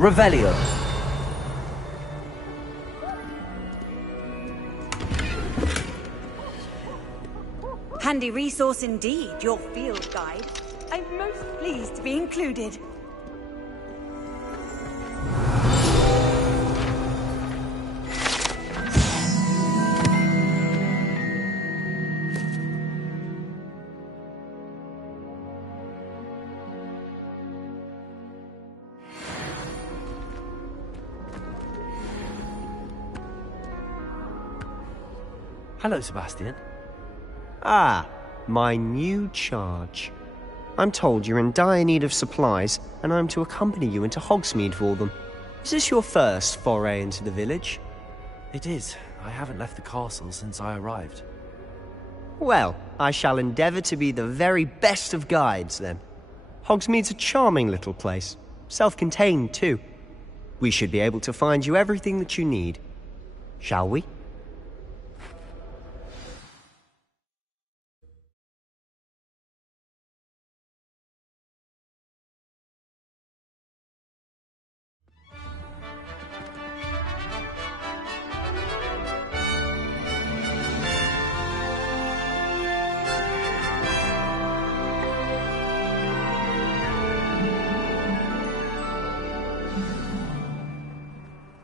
Revelio. Handy resource indeed, your field guide. I'm most pleased to be included. Hello, Sebastian. Ah, my new charge. I'm told you're in dire need of supplies, and I'm to accompany you into Hogsmeade for them. Is this your first foray into the village? It is. I haven't left the castle since I arrived. Well, I shall endeavour to be the very best of guides, then. Hogsmeade's a charming little place. Self-contained, too. We should be able to find you everything that you need. Shall we?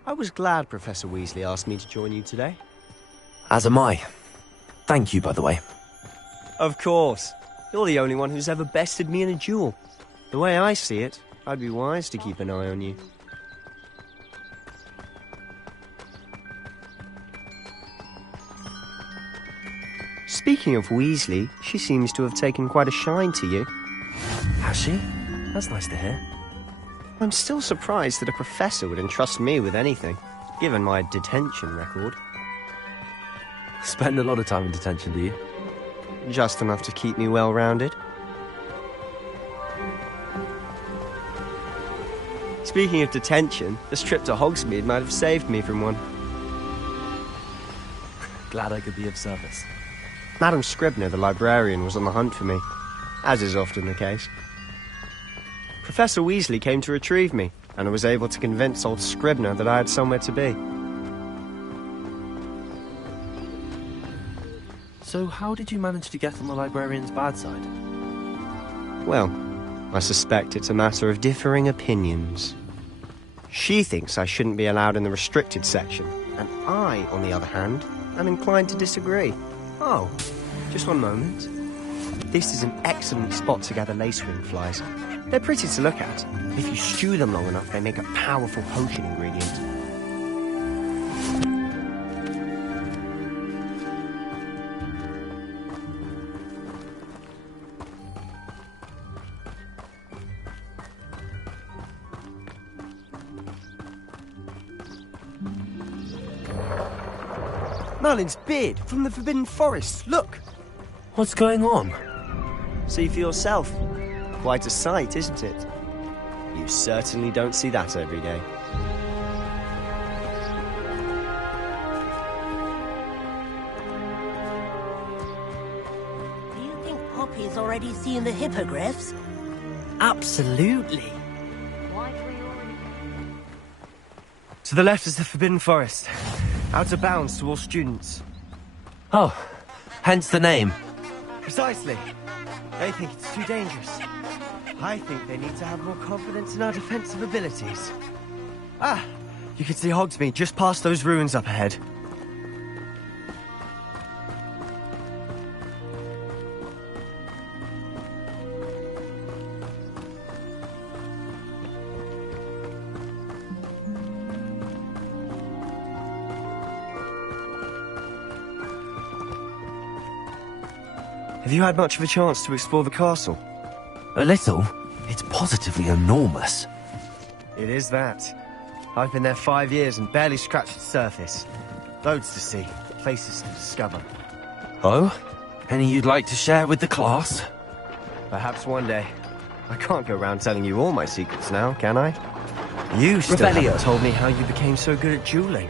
I was glad Professor Weasley asked me to join you today. As am I. Thank you, by the way. Of course. You're the only one who's ever bested me in a duel. The way I see it, I'd be wise to keep an eye on you. Speaking of Weasley, she seems to have taken quite a shine to you. Has she? That's nice to hear. I'm still surprised that a professor would entrust me with anything, given my detention record. Spend a lot of time in detention, do you? Just enough to keep me well-rounded. Speaking of detention, this trip to Hogsmeade might have saved me from one. Glad I could be of service. Madam Scribner, the librarian, was on the hunt for me, as is often the case. Professor Weasley came to retrieve me, and I was able to convince old Scribner that I had somewhere to be. So how did you manage to get on the librarian's bad side? Well, I suspect it's a matter of differing opinions. She thinks I shouldn't be allowed in the restricted section, and I, on the other hand, am inclined to disagree. Oh, just one moment. This is an excellent spot to gather lacewing flies. They're pretty to look at. If you stew them long enough, they make a powerful potion ingredient. Merlin's beard from the Forbidden Forest. Look! What's going on? See for yourself. Quite a sight, isn't it? You certainly don't see that every day. Do you think Poppy's already seen the hippogriffs? Absolutely. To the left is the Forbidden Forest. Out of bounds to all students. Oh, hence the name. Precisely. They think it's too dangerous. I think they need to have more confidence in our defensive abilities. Ah, you can see Hogsmeade just past those ruins up ahead. Have you had much of a chance to explore the castle? A little. It's positively enormous. It is that. I've been there 5 years and barely scratched the surface. Loads to see, places to discover. Oh? Any you'd like to share with the class? Perhaps one day. I can't go around telling you all my secrets now, can I? You still haven't told me how you became so good at dueling.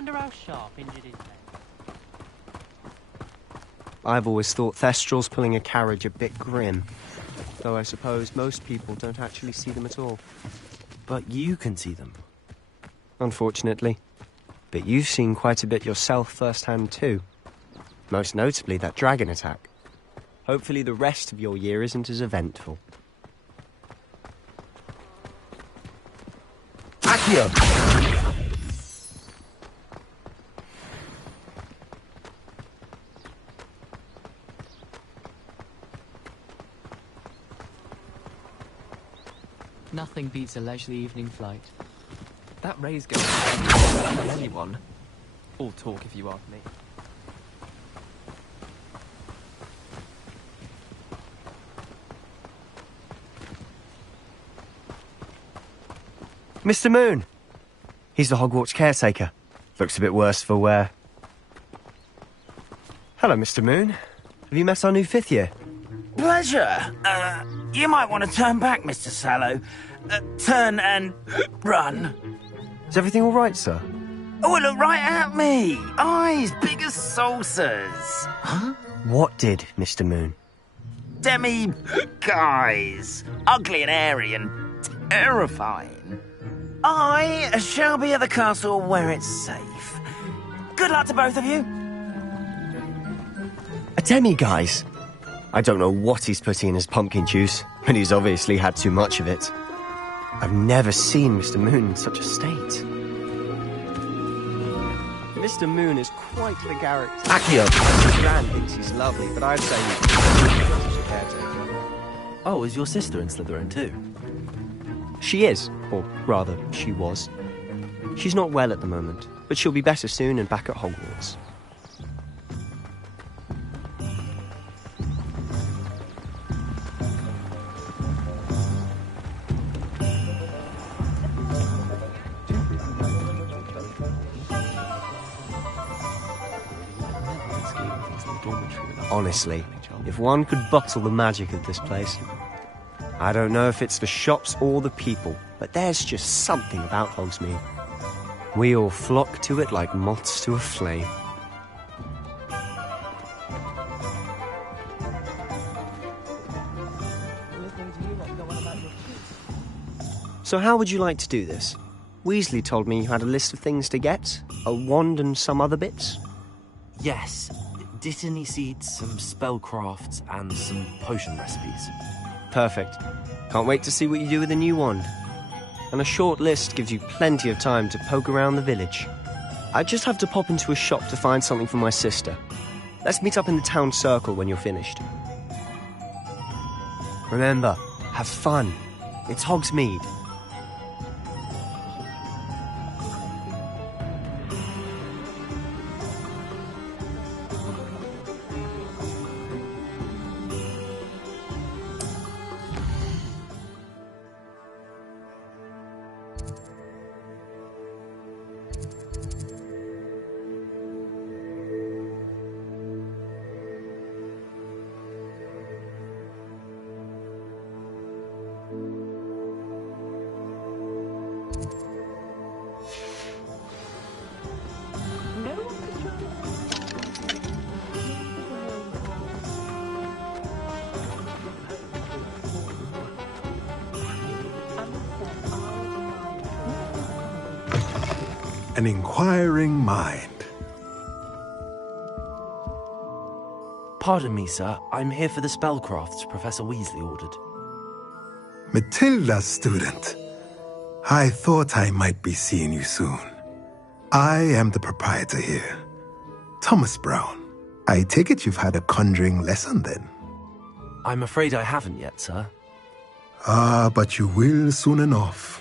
wonder how sharp injured his head. I've always thought Thestrals pulling a carriage a bit grim, though I suppose most people don't actually see them at all. But you can see them. Unfortunately. But you've seen quite a bit yourself firsthand too. Most notably that dragon attack. Hopefully the rest of your year isn't as eventful. Accio! Nothing beats a leisurely evening flight. That raise goes to anyone. All talk, if you ask me. Mr. Moon! He's the Hogwarts caretaker. Looks a bit worse for wear. Hello, Mr. Moon. Have you met our new 5th year? Pleasure. You might want to turn back, Mr. Sallow. Turn and run. Is everything all right, sir? Oh, look right at me. Eyes big as saucers. Huh? What did, Mr. Moon? Guys. Ugly and airy and terrifying. I shall be at the castle where it's safe. Good luck to both of you. A demi-guise? I don't know what he's putting in his pumpkin juice, but he's obviously had too much of it. I've never seen Mr. Moon in such a state. Mr. Moon is quite the character. Accio! Gran thinks he's lovely, but I'd say he's just a caretaker. Oh, is your sister in Slytherin too? She is, or rather, she was. She's not well at the moment, but she'll be better soon and back at Hogwarts. Honestly, if one could bottle the magic of this place. I don't know if it's the shops or the people, but there's just something about Hogsmeade. We all flock to it like moths to a flame. So how would you like to do this? Weasley told me you had a list of things to get, a wand and some other bits. Yes. Didn't he seed some spellcrafts and some potion recipes? Perfect. Can't wait to see what you do with the new wand. And a short list gives you plenty of time to poke around the village. I just have to pop into a shop to find something for my sister. Let's meet up in the town circle when you're finished. Remember, have fun. It's Hogsmeade. An inquiring mind. Pardon me, sir. I'm here for the spellcrafts Professor Weasley ordered. Matilda's student. I thought I might be seeing you soon. I am the proprietor here, Thomas Brown. I take it you've had a conjuring lesson then? I'm afraid I haven't yet, sir. Ah, but you will soon enough.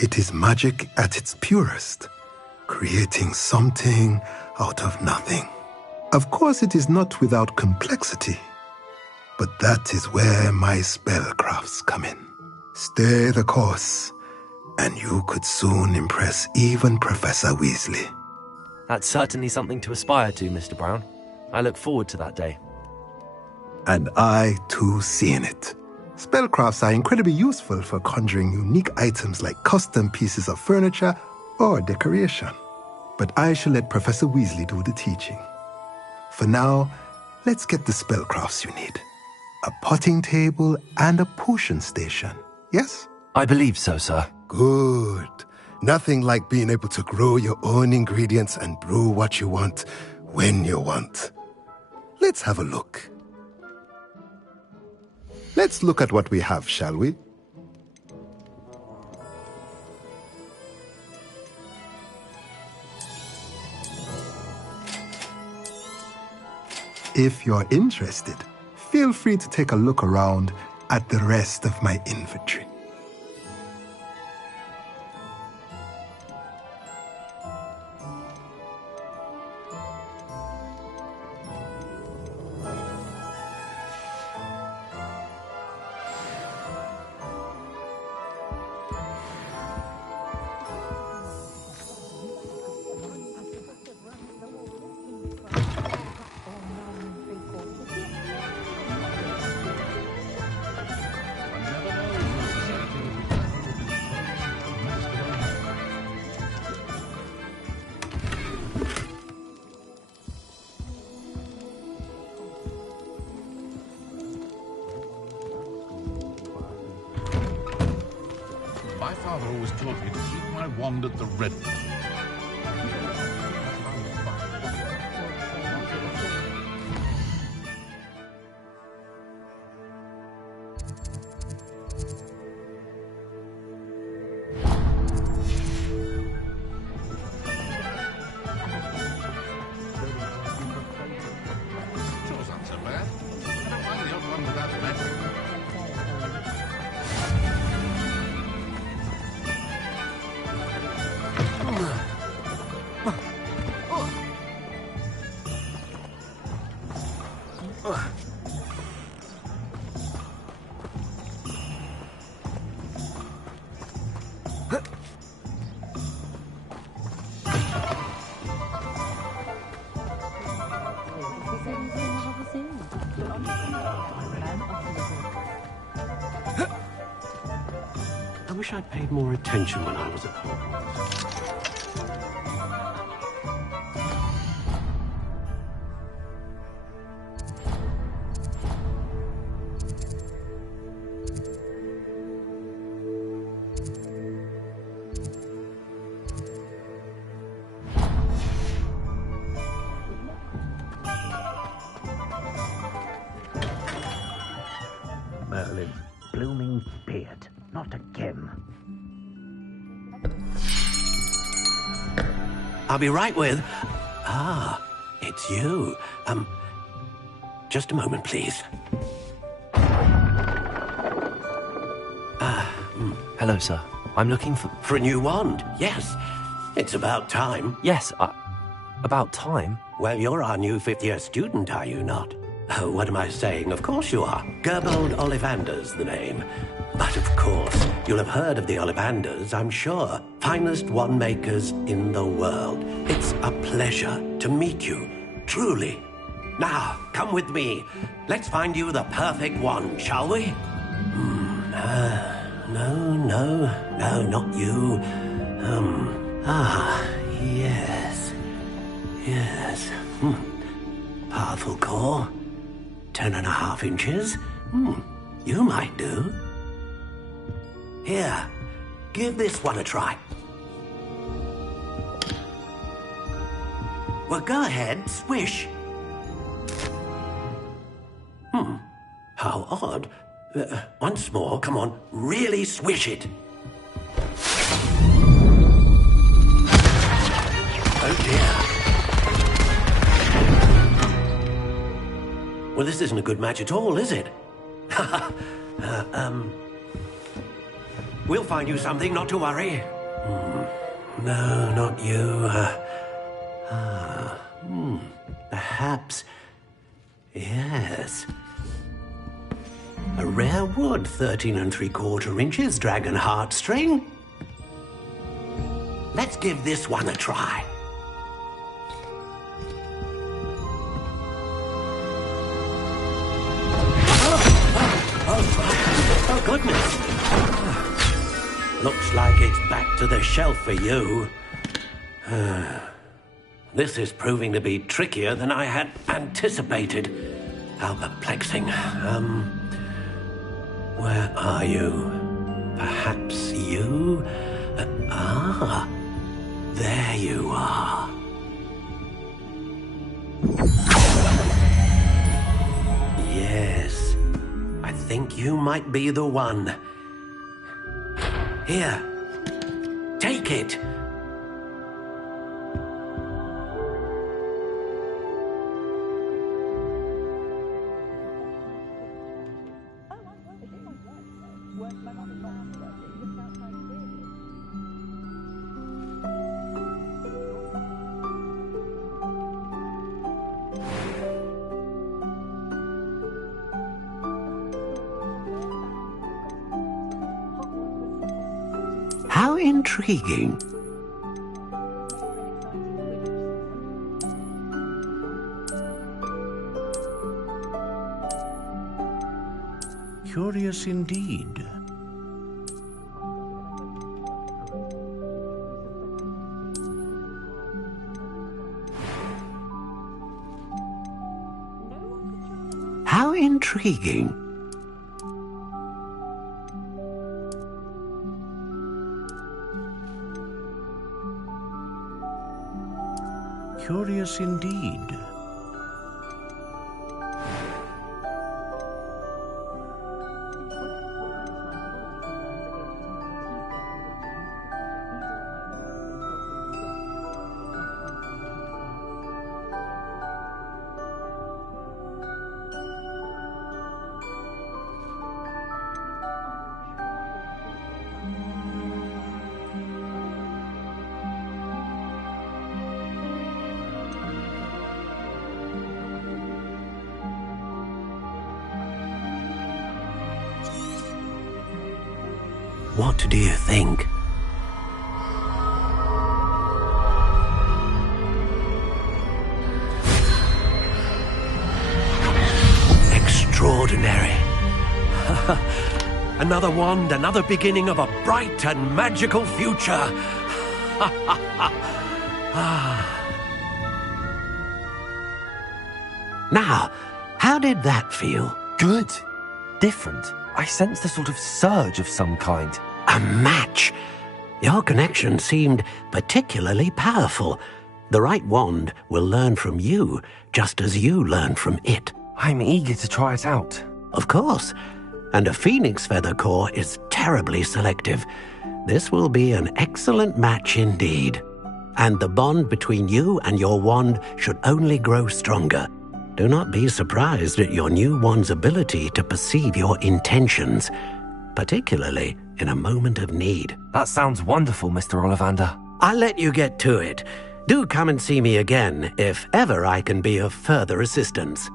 It is magic at its purest, creating something out of nothing. Of course, it is not without complexity, but that is where my spellcrafts come in. Stay the course, and you could soon impress even Professor Weasley. That's certainly something to aspire to, Mr. Brown. I look forward to that day. And I, too, see in it. Spellcrafts are incredibly useful for conjuring unique items like custom pieces of furniture or decoration. but I shall let Professor Weasley do the teaching. For now, let's get the spellcrafts you need. A potting table and a potion station, yes? I believe so, sir. Good. Nothing like being able to grow your own ingredients and brew what you want, when you want. Let's have a look. Let's look at what we have, shall we? If you're interested, feel free to take a look around at the rest of my inventory. My father always taught me to keep my wand at the ready. Yours aren't so bad. I don't mind the odd one without the metal. I wish I'd paid more attention when I was at Hogwarts. Merlin's blooming beard. Not again. I'll be right with... Ah, it's you. Just a moment, please. Hello, sir. I'm looking for... For a new wand, yes. It's about time. Yes, about time? Well, you're our new fifth-year student, are you not? Oh, what am I saying? Of course you are. Gerbold Ollivander's the name. But of course, you'll have heard of the Ollivanders, I'm sure. Finest wand makers in the world. It's a pleasure to meet you, truly. Now, come with me. Let's find you the perfect wand, shall we? No, not you. Yes. Powerful core. 10.5 inches. You might do. Here, give this one a try. Well, go ahead, swish. How odd. Once more, come on, really swish it. Oh dear. Well, this isn't a good match at all, is it? We'll find you something, not to worry. No, not you. Perhaps. Yes. A rare wood, 13 3/4 inches, dragon heartstring. Let's give this one a try. Oh, goodness. Looks like it's back to the shelf for you. This is proving to be trickier than I had anticipated. How perplexing. Where are you? Perhaps you? There you are. Yes, I think you might be the one. Here, take it. How intriguing. Curious indeed. How intriguing. Curious indeed. What do you think? Extraordinary. Another wand, another beginning of a bright and magical future. Now, how did that feel? Good. Different. I sensed a sort of surge of some kind. A match. Your connection seemed particularly powerful. The right wand will learn from you, just as you learn from it. I'm eager to try it out. Of course. And a phoenix feather core is terribly selective. This will be an excellent match indeed. And the bond between you and your wand should only grow stronger. Do not be surprised at your new wand's ability to perceive your intentions, particularly in a moment of need. That sounds wonderful, Mr. Ollivander. I'll let you get to it. Do come and see me again if ever I can be of further assistance.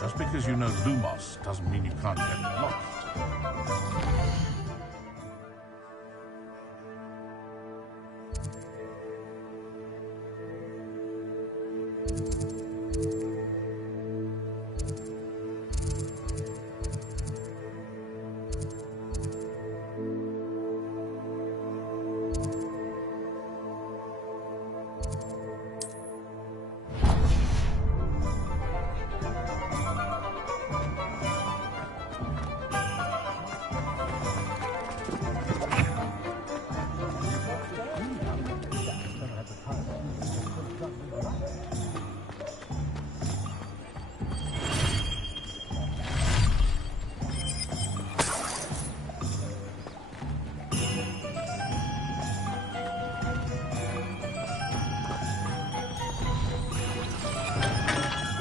Just because you know Lumos doesn't mean you can't get lost.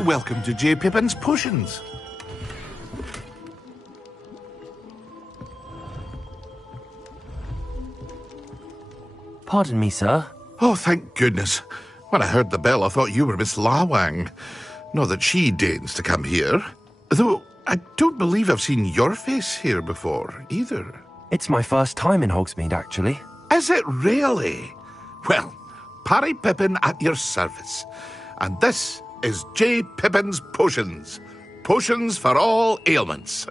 Welcome to J. Pippin's Potions. Pardon me, sir. Oh, thank goodness. When I heard the bell, I thought you were Miss Lawang. Not that she deigns to come here. Though I don't believe I've seen your face here before, either. It's my first time in Hogsmeade, actually. Is it really? Well, Parry Pippin at your service. And this is J. Pippin's Potions. Potions for all ailments.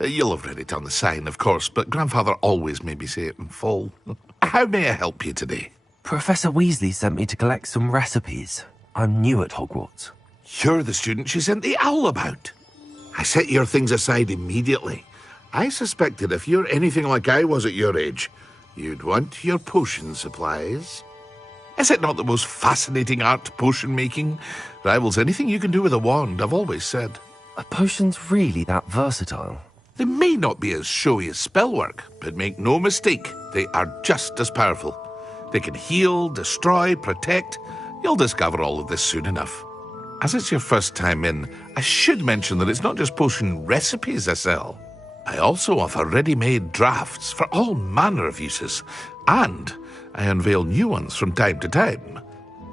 You'll have read it on the sign, of course, but Grandfather always made me say it in full. How may I help you today? Professor Weasley sent me to collect some recipes. I'm new at Hogwarts. You're the student she sent the owl about. I set your things aside immediately. I suspected if you're anything like I was at your age, you'd want your potion supplies. Is it not the most fascinating art, potion making? Rivals anything you can do with a wand, I've always said. Are potions really that versatile? They may not be as showy as spellwork, but make no mistake, they are just as powerful. They can heal, destroy, protect. You'll discover all of this soon enough. As it's your first time in, I should mention that it's not just potion recipes I sell. I also offer ready-made drafts for all manner of uses, and I unveil new ones from time to time.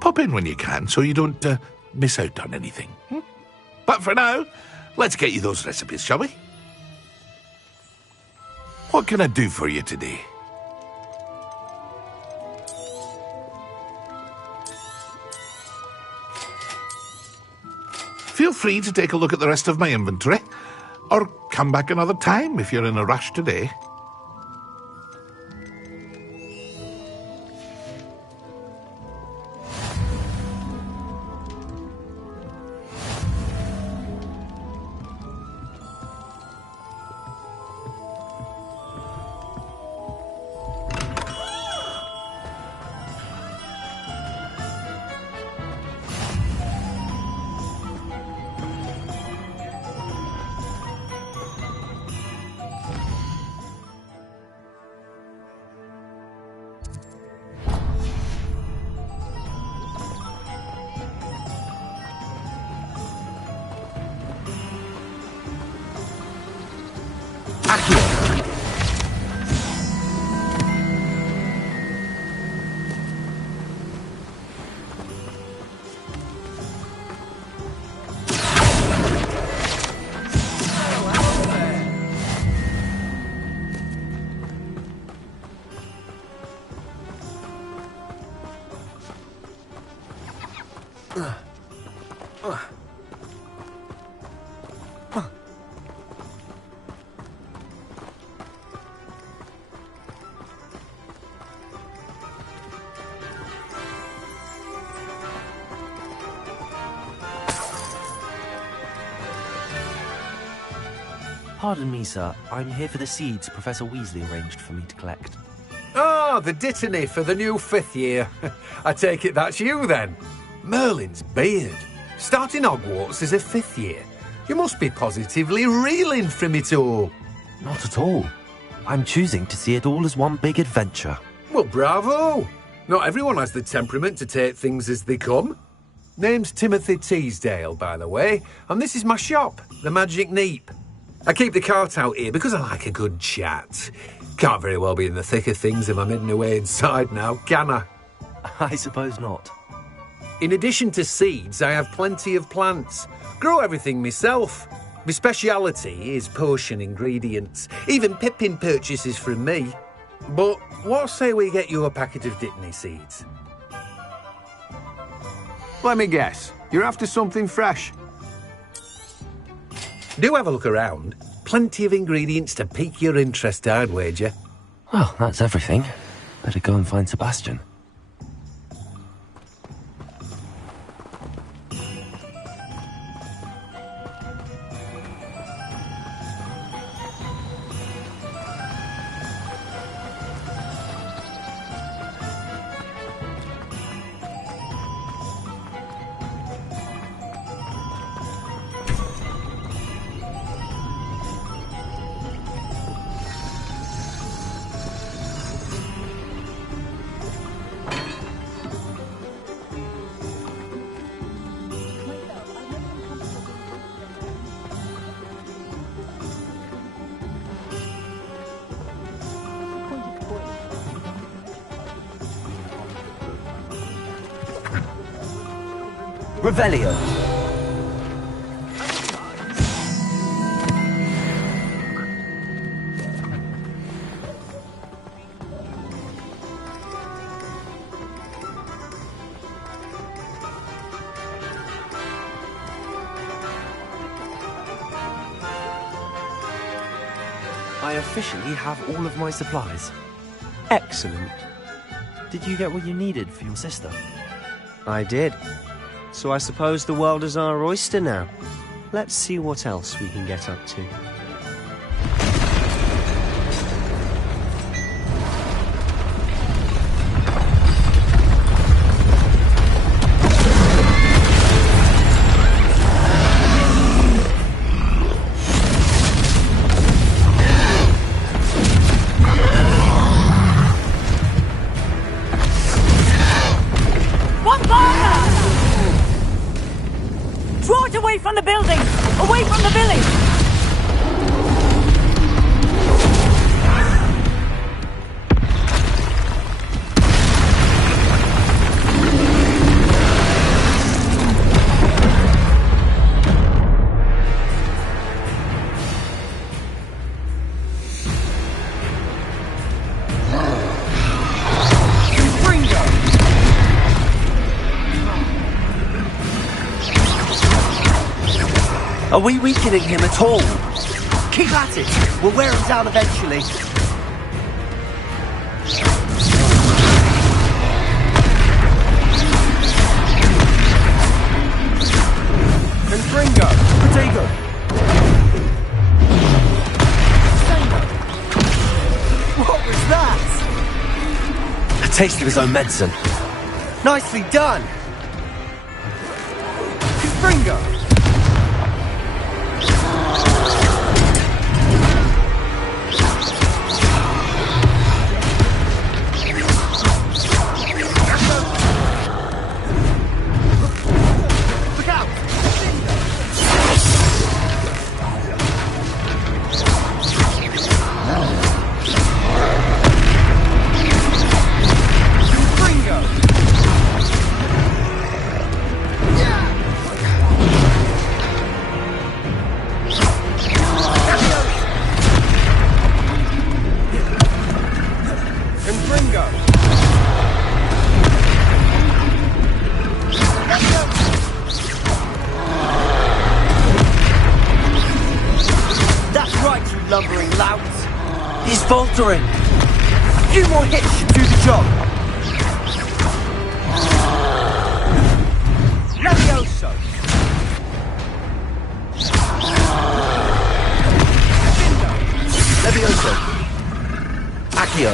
Pop in when you can so you don't miss out on anything. But for now, let's get you those recipes, shall we? What can I do for you today? Feel free to take a look at the rest of my inventory, or come back another time if you're in a rush today. Pardon me, sir. I'm here for the seeds Professor Weasley arranged for me to collect. Ah, the dittany for the new 5th year. I take it that's you, then. Merlin's beard. Starting Hogwarts as a 5th year. You must be positively reeling from it all. Not at all. I'm choosing to see it all as one big adventure. Well, bravo. Not everyone has the temperament to take things as they come. Name's Timothy Teasdale, by the way, and this is my shop, the Magic Neep. I keep the cart out here because I like a good chat. Can't very well be in the thick of things if I'm hidden away inside now, can I? I suppose not. In addition to seeds, I have plenty of plants. Grow everything myself. My speciality is potion ingredients. Even Pippin purchases from me. But what say we get you a packet of dittany seeds? Let me guess. You're after something fresh. Do have a look around. Plenty of ingredients to pique your interest, I'd wager. Well, that's everything. Better go and find Sebastian. Revelio. I officially have all of my supplies. Excellent. Did you get what you needed for your sister? I did. So I suppose the world is our oyster now. Let's see what else we can get up to. Draw it away from the building! Away from the village! Are we weakening him at all? Keep at it! We'll wear him down eventually. Confringo! Protego! What was that? A taste of his own medicine. Nicely done! Confringo! Lumbering louts. He's faltering. A few more hits should do the job. Levioso. Levioso. Accio.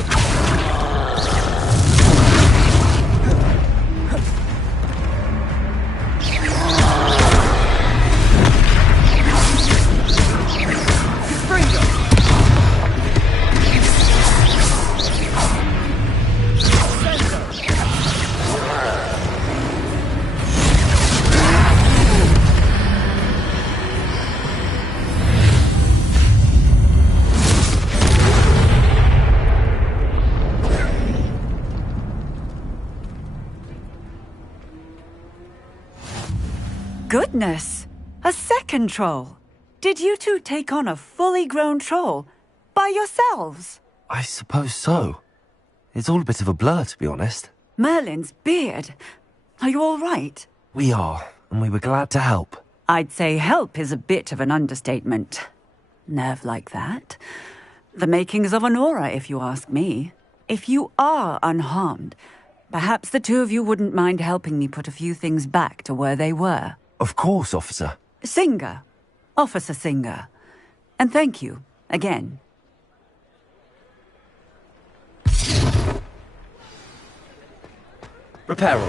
Goodness! A second troll! Did you two take on a fully grown troll? By yourselves? I suppose so. It's all a bit of a blur, to be honest. Merlin's beard. Are you all right? We are, and we were glad to help. I'd say help is a bit of an understatement. Nerve like that. The makings of an aura, if you ask me. If you are unharmed, perhaps the two of you wouldn't mind helping me put a few things back to where they were. Of course, officer. Singer. Officer Singer. And thank you, again. Reparo.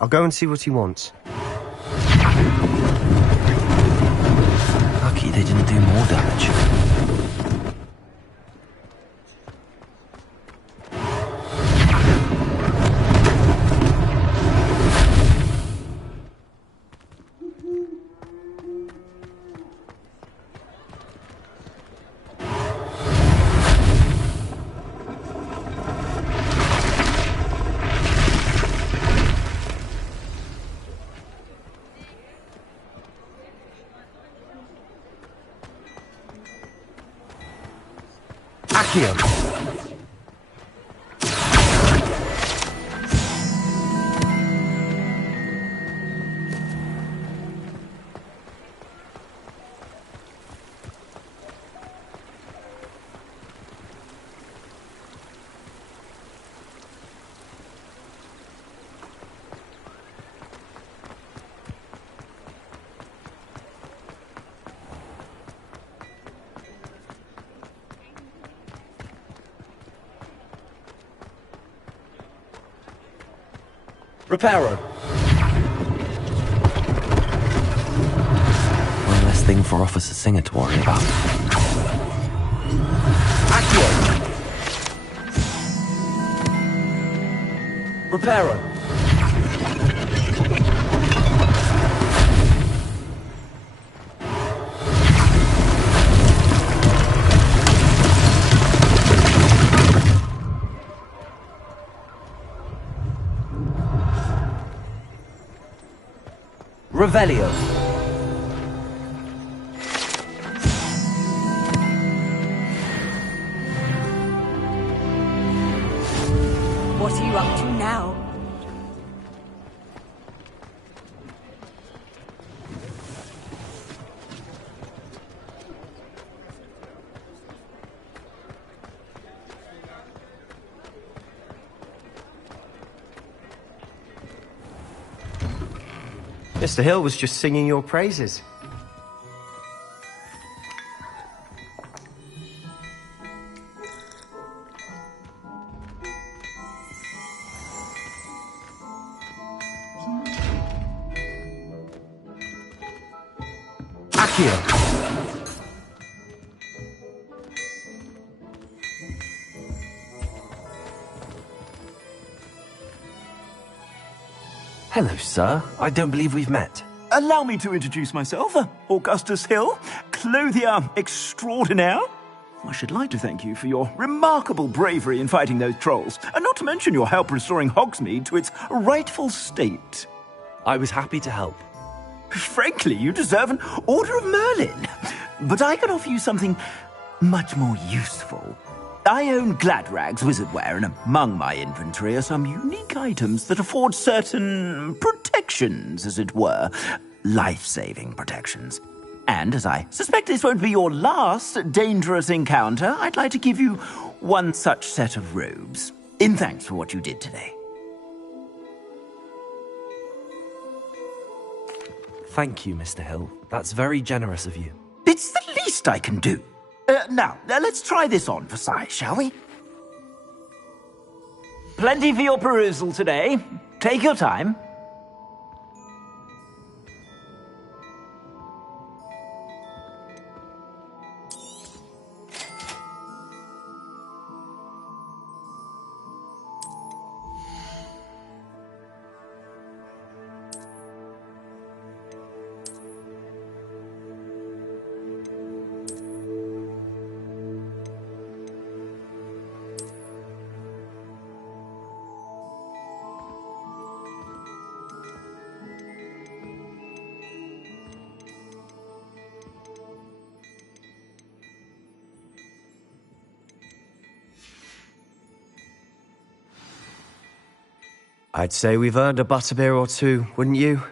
I'll go and see what he wants. Lucky they didn't do more damage. Accio. Reparo. One less thing for Officer Singer to worry about. Accio. Reparo. Revelio. What are you up to now? Mr. Hill was just singing your praises. Accio. Hello, sir. I don't believe we've met. Allow me to introduce myself, Augustus Hill, clothier extraordinaire. I should like to thank you for your remarkable bravery in fighting those trolls, and not to mention your help restoring Hogsmeade to its rightful state. I was happy to help. Frankly, you deserve an Order of Merlin. But I can offer you something much more useful. I own Gladrag's wizardware, and among my inventory are some unique items that afford certain protections, as it were. Life-saving protections. And as I suspect this won't be your last dangerous encounter, I'd like to give you one such set of robes, in thanks for what you did today. Thank you, Mr. Hill. That's very generous of you. It's the least I can do. Now, let's try this on for size, shall we? Plenty for your perusal today. Take your time. I'd say we've earned a butterbeer or two, wouldn't you?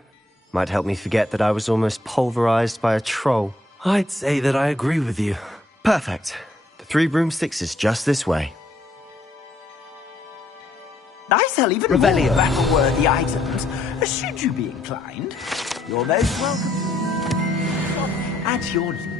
Might help me forget that I was almost pulverized by a troll. I'd say that I agree with you. Perfect. The 3 broomsticks is just this way. I sell even Revelio. more battle-worthy items, should you be inclined. You're most welcome. At your leisure.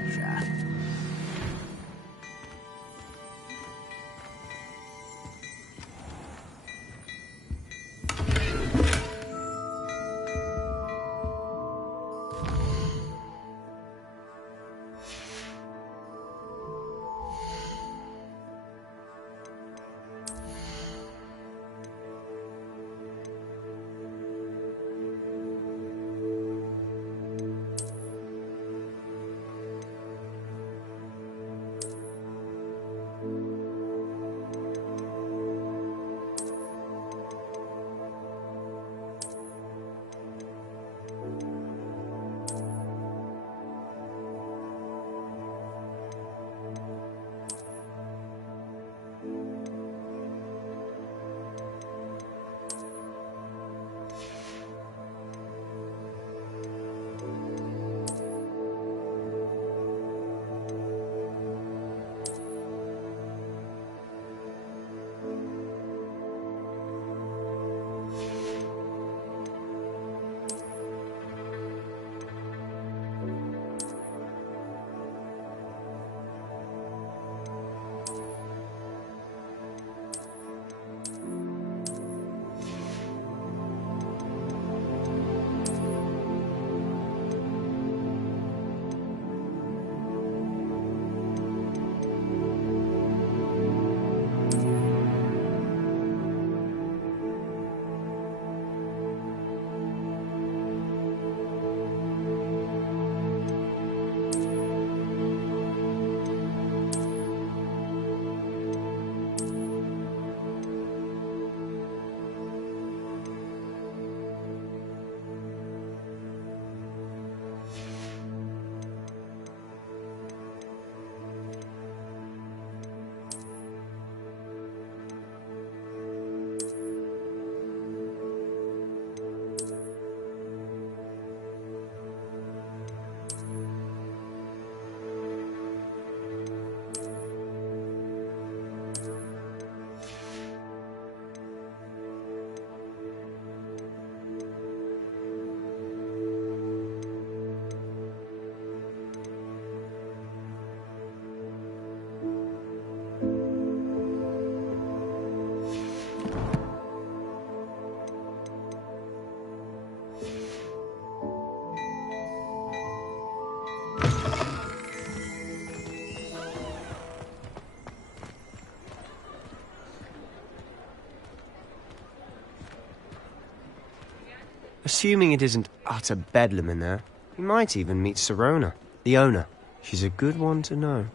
Assuming it isn't utter bedlam in there, you might even meet Sirona, the owner. She's a good one to know.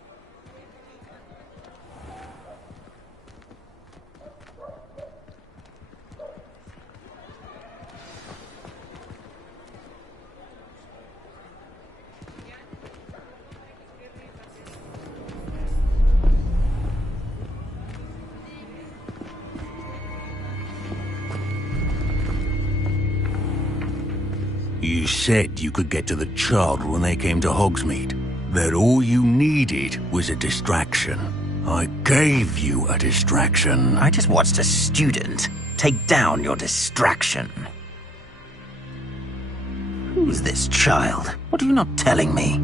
You said you could get to the child when they came to Hogsmeade. That all you needed was a distraction. I gave you a distraction. I just watched a student take down your distraction. Who's this child? What are you not telling me?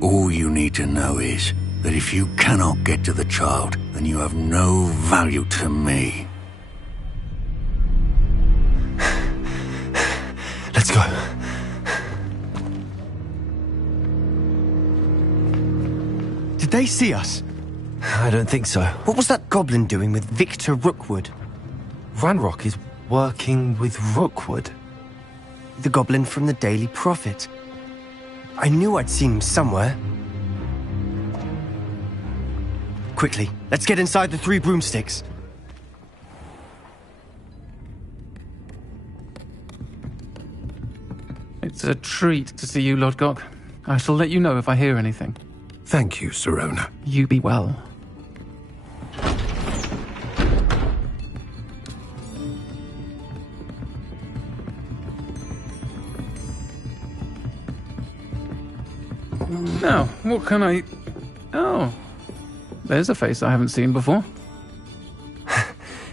All you need to know is that if you cannot get to the child, then you have no value to me. Let's go. Did they see us? I don't think so. What was that goblin doing with Victor Rookwood? Ranrock is working with Rookwood. The goblin from the Daily Prophet. I knew I'd seen him somewhere. Quickly, let's get inside the 3 broomsticks. It's a treat to see you, Lodgok. I shall let you know if I hear anything. Thank you, Sirona. You be well. Now, what can I... Oh, there's a face I haven't seen before.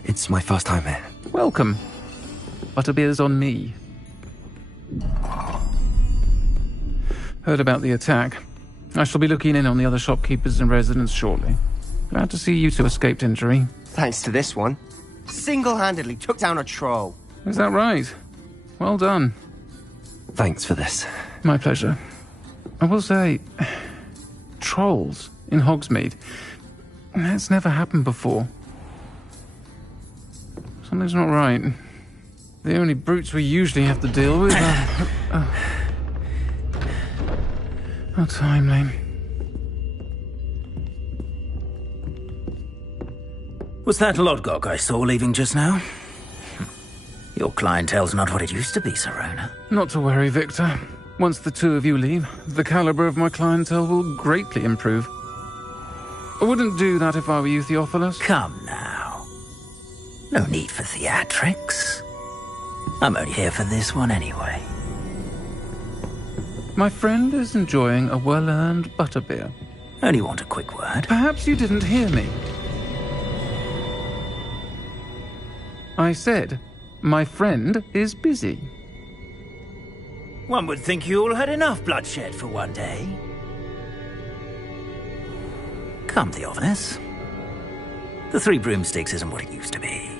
It's my first time here. Welcome. Butterbeer's on me. Heard about the attack. I shall be looking in on the other shopkeepers and residents shortly. Glad to see you two escaped injury. Thanks to this one. Single-handedly took down a troll. Is that right? Well done. Thanks for this. My pleasure. I will say, trolls in Hogsmeade. That's never happened before. Something's not right. The only brutes we usually have to deal with are... How timely. Was that Lodgok I saw leaving just now? Your clientele's not what it used to be, Sirona. Not to worry, Victor. Once the 2 of you leave, the caliber of my clientele will greatly improve. I wouldn't do that if I were you, Theophilus. Come now. No need for theatrics. I'm only here for this one anyway. My friend is enjoying a well-earned butterbeer. Only want a quick word. Perhaps you didn't hear me. I said, my friend is busy. One would think you all had enough bloodshed for one day. Come, Theophilus. The 3 broomsticks isn't what it used to be.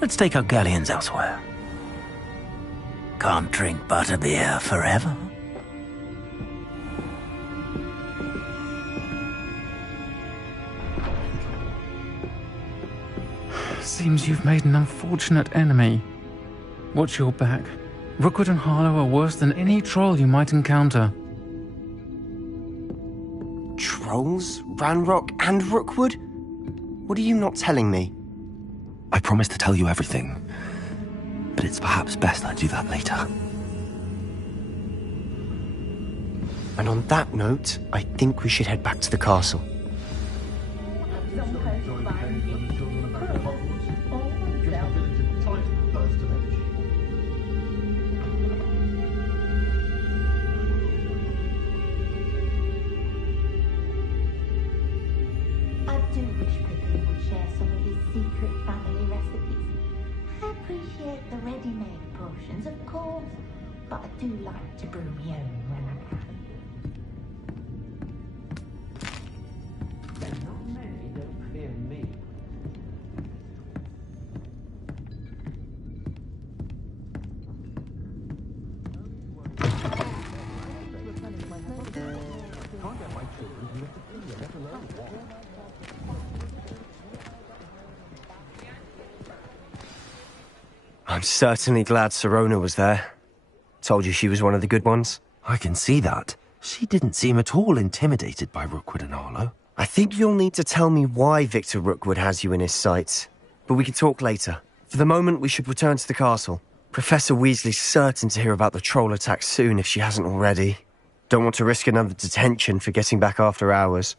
Let's take our galleons elsewhere. Can't drink butterbeer forever. Seems you've made an unfortunate enemy. Watch your back. Rookwood and Harlow are worse than any troll you might encounter. Trolls? Ranrock and Rookwood? What are you not telling me? I promised to tell you everything, but it's perhaps best I do that later. And on that note, I think we should head back to the castle. The ready-made potions, of course, but I do like to brew my own when I can. Not many don't fear me. I'm certainly glad Sirona was there. Told you she was one of the good ones. I can see that. She didn't seem at all intimidated by Rookwood and Arlo. I think you'll need to tell me why Victor Rookwood has you in his sights. But we can talk later. For the moment, we should return to the castle. Professor Weasley's certain to hear about the troll attack soon if she hasn't already. Don't want to risk another detention for getting back after hours.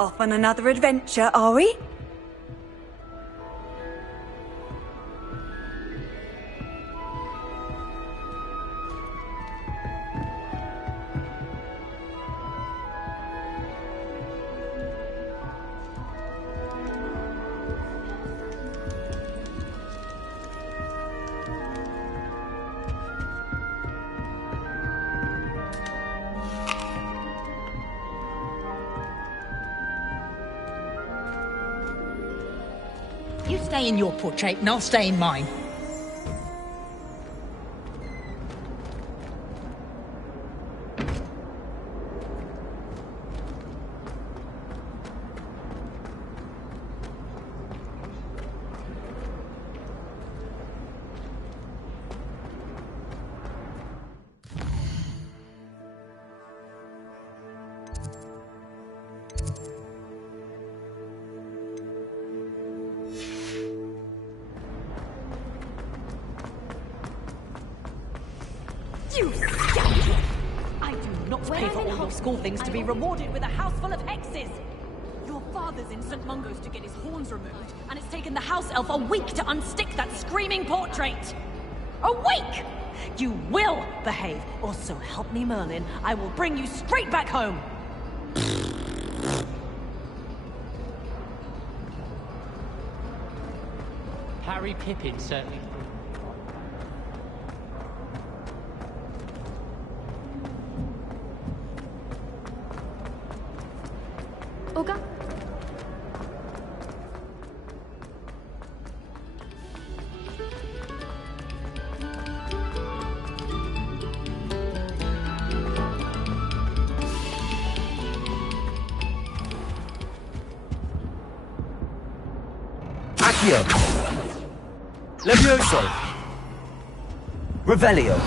Off on another adventure, are we? You stay in your portrait and I'll stay in mine. You scoundrel! I do not pay for all your school things to be rewarded with a house full of hexes! Your father's in St. Mungo's to get his horns removed, and it's taken the house elf a week to unstick that screaming portrait! A week! You will behave, or so help me Merlin, I will bring you straight back home! Harry Pippin certainly. Olga? Accio! Levioso! Revelio!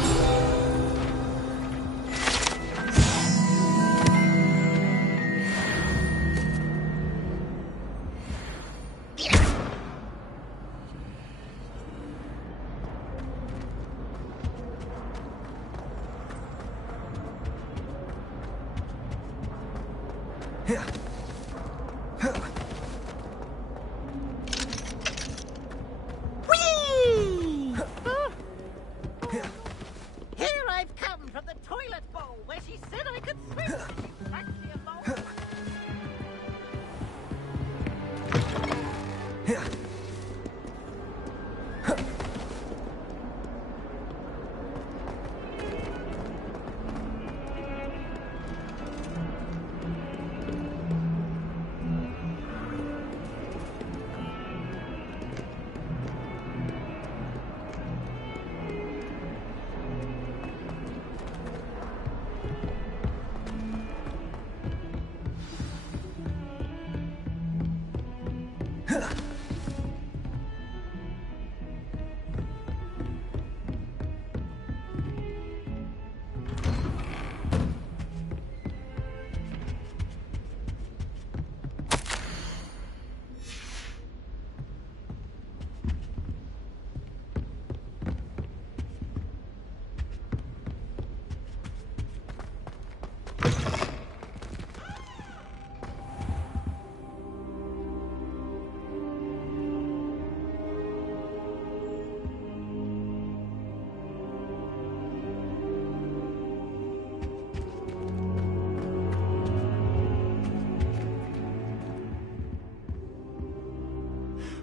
Whee! Here I've come from the toilet bowl where she said I could swim. She packed me along.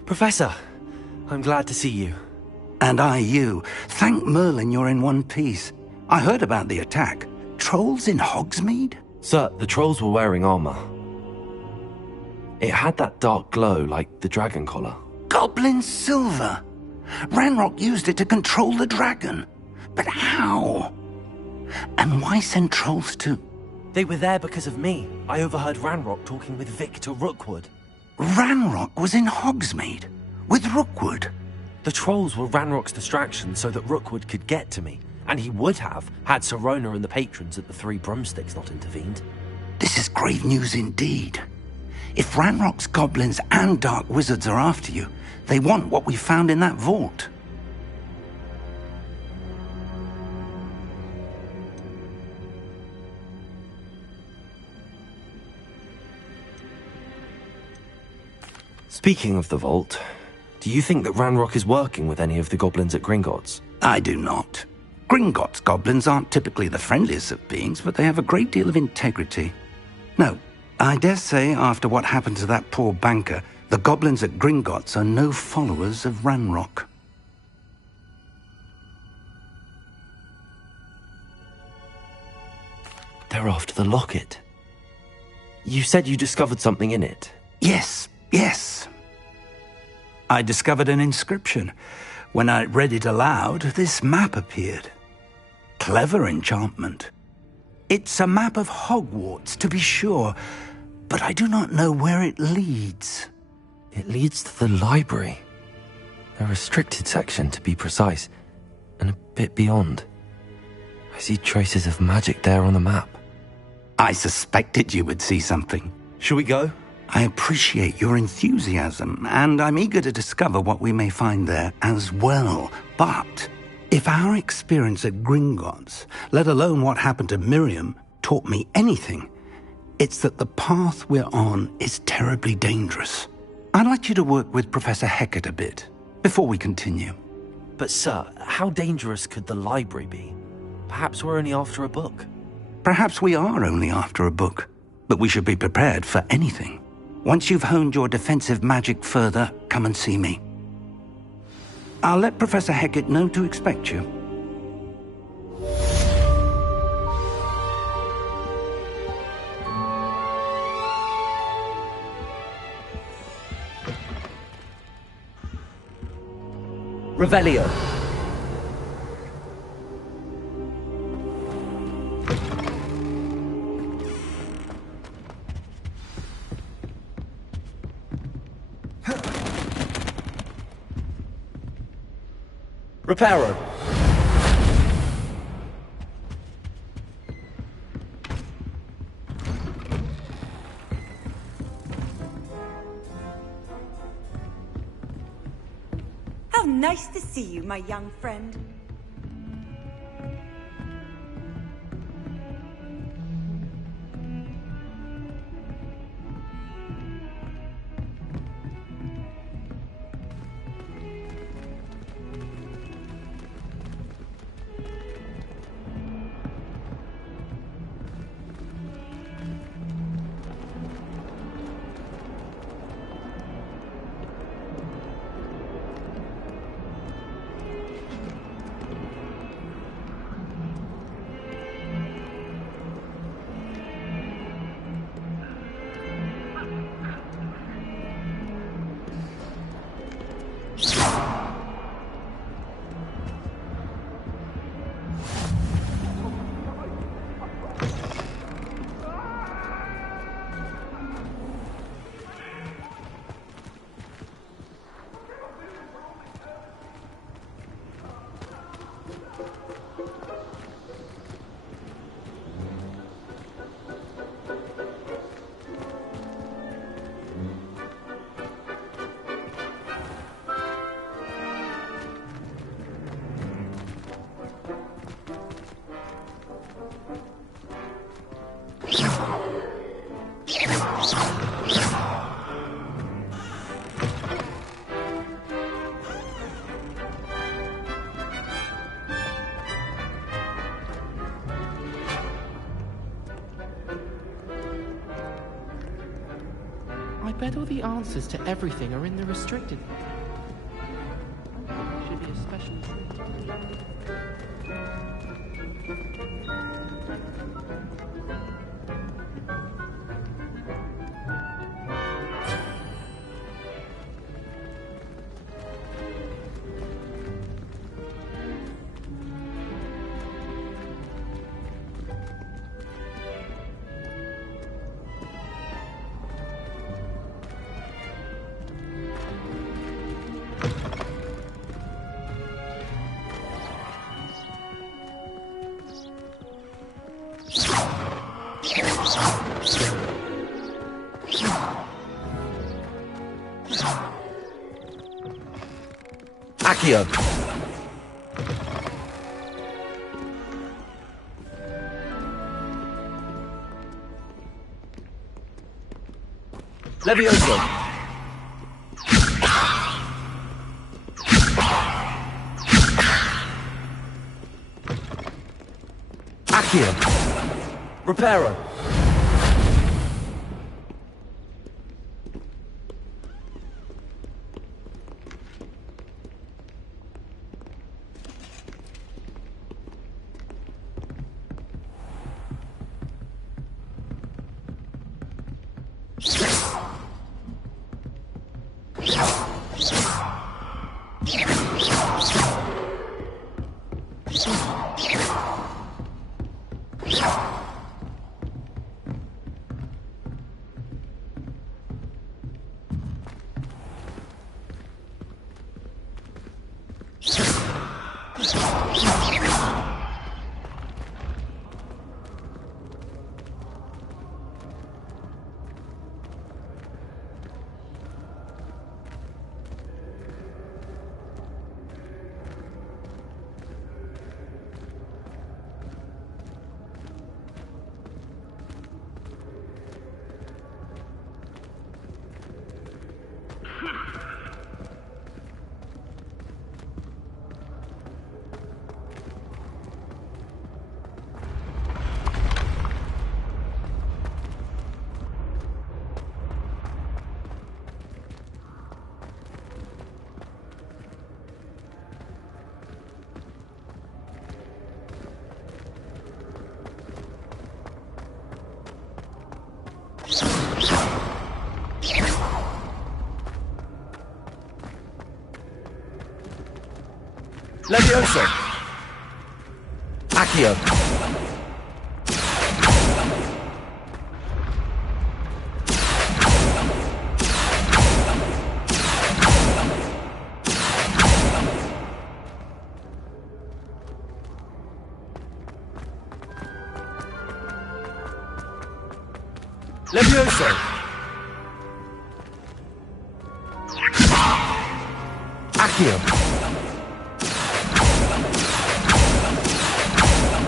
Professor, I'm glad to see you. And I you. Thank Merlin you're in one piece. I heard about the attack. Trolls in Hogsmeade? Sir, the trolls were wearing armor. It had that dark glow like the dragon collar. Goblin silver! Ranrock used it to control the dragon. But how? And why send trolls to... They were there because of me. I overheard Ranrock talking with Victor Rookwood. Ranrock was in Hogsmeade? With Rookwood? The trolls were Ranrock's distraction so that Rookwood could get to me. And he would have, had Sirona and the patrons at the Three Broomsticks not intervened. This is grave news indeed. If Ranrock's goblins and dark wizards are after you, they want what we found in that vault. Speaking of the vault, do you think that Ranrock is working with any of the goblins at Gringotts? I do not. Gringotts goblins aren't typically the friendliest of beings, but they have a great deal of integrity. No, I dare say after what happened to that poor banker, the goblins at Gringotts are no followers of Ranrock. They're after the locket. You said you discovered something in it. Yes. I discovered an inscription. When I read it aloud, this map appeared. Clever enchantment. It's a map of Hogwarts, to be sure, but I do not know where it leads. It leads to the library. A restricted section, to be precise, and a bit beyond. I see traces of magic there on the map. I suspected you would see something. Shall we go? I appreciate your enthusiasm, and I'm eager to discover what we may find there as well. But if our experience at Gringotts, let alone what happened to Miriam, taught me anything, it's that the path we're on is terribly dangerous. I'd like you to work with Professor Hecat a bit before we continue. But sir, how dangerous could the library be? Perhaps we're only after a book. Perhaps we are only after a book, but we should be prepared for anything. Once you've honed your defensive magic further, come and see me. I'll let Professor Hecat know to expect you. Revelio. Reparo. How nice to see you, my young friend. I bet all the answers to everything are in the restricted. Should be a special treat. Accio. Levioso. Accio. Reparo. Levioso. Accio. Levioso. Accio.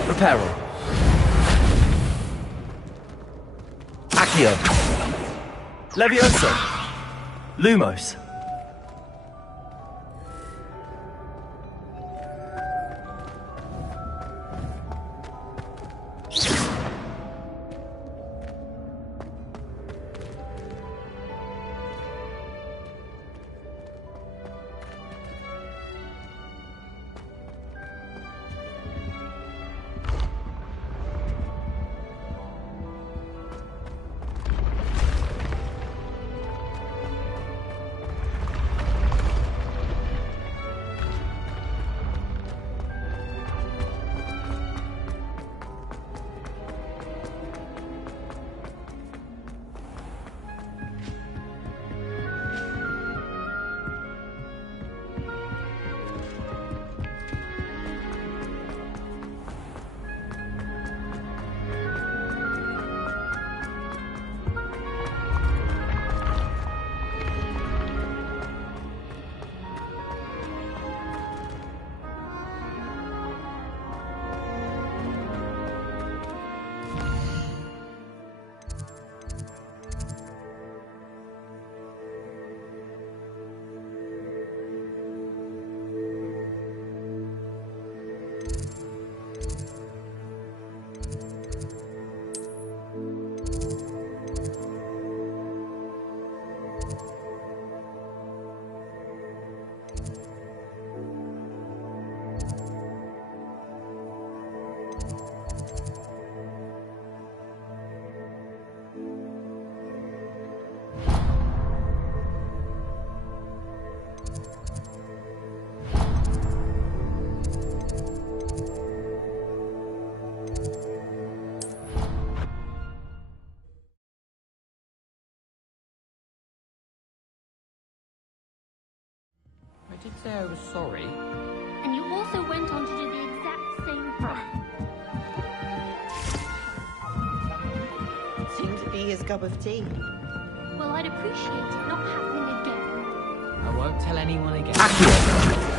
Reparo. Accio. Levioso. Lumos. I did say I was sorry. And you also went on to do the exact same thing. Seemed to be his cup of tea. Well, I'd appreciate it not happening again. I won't tell anyone again. Accio.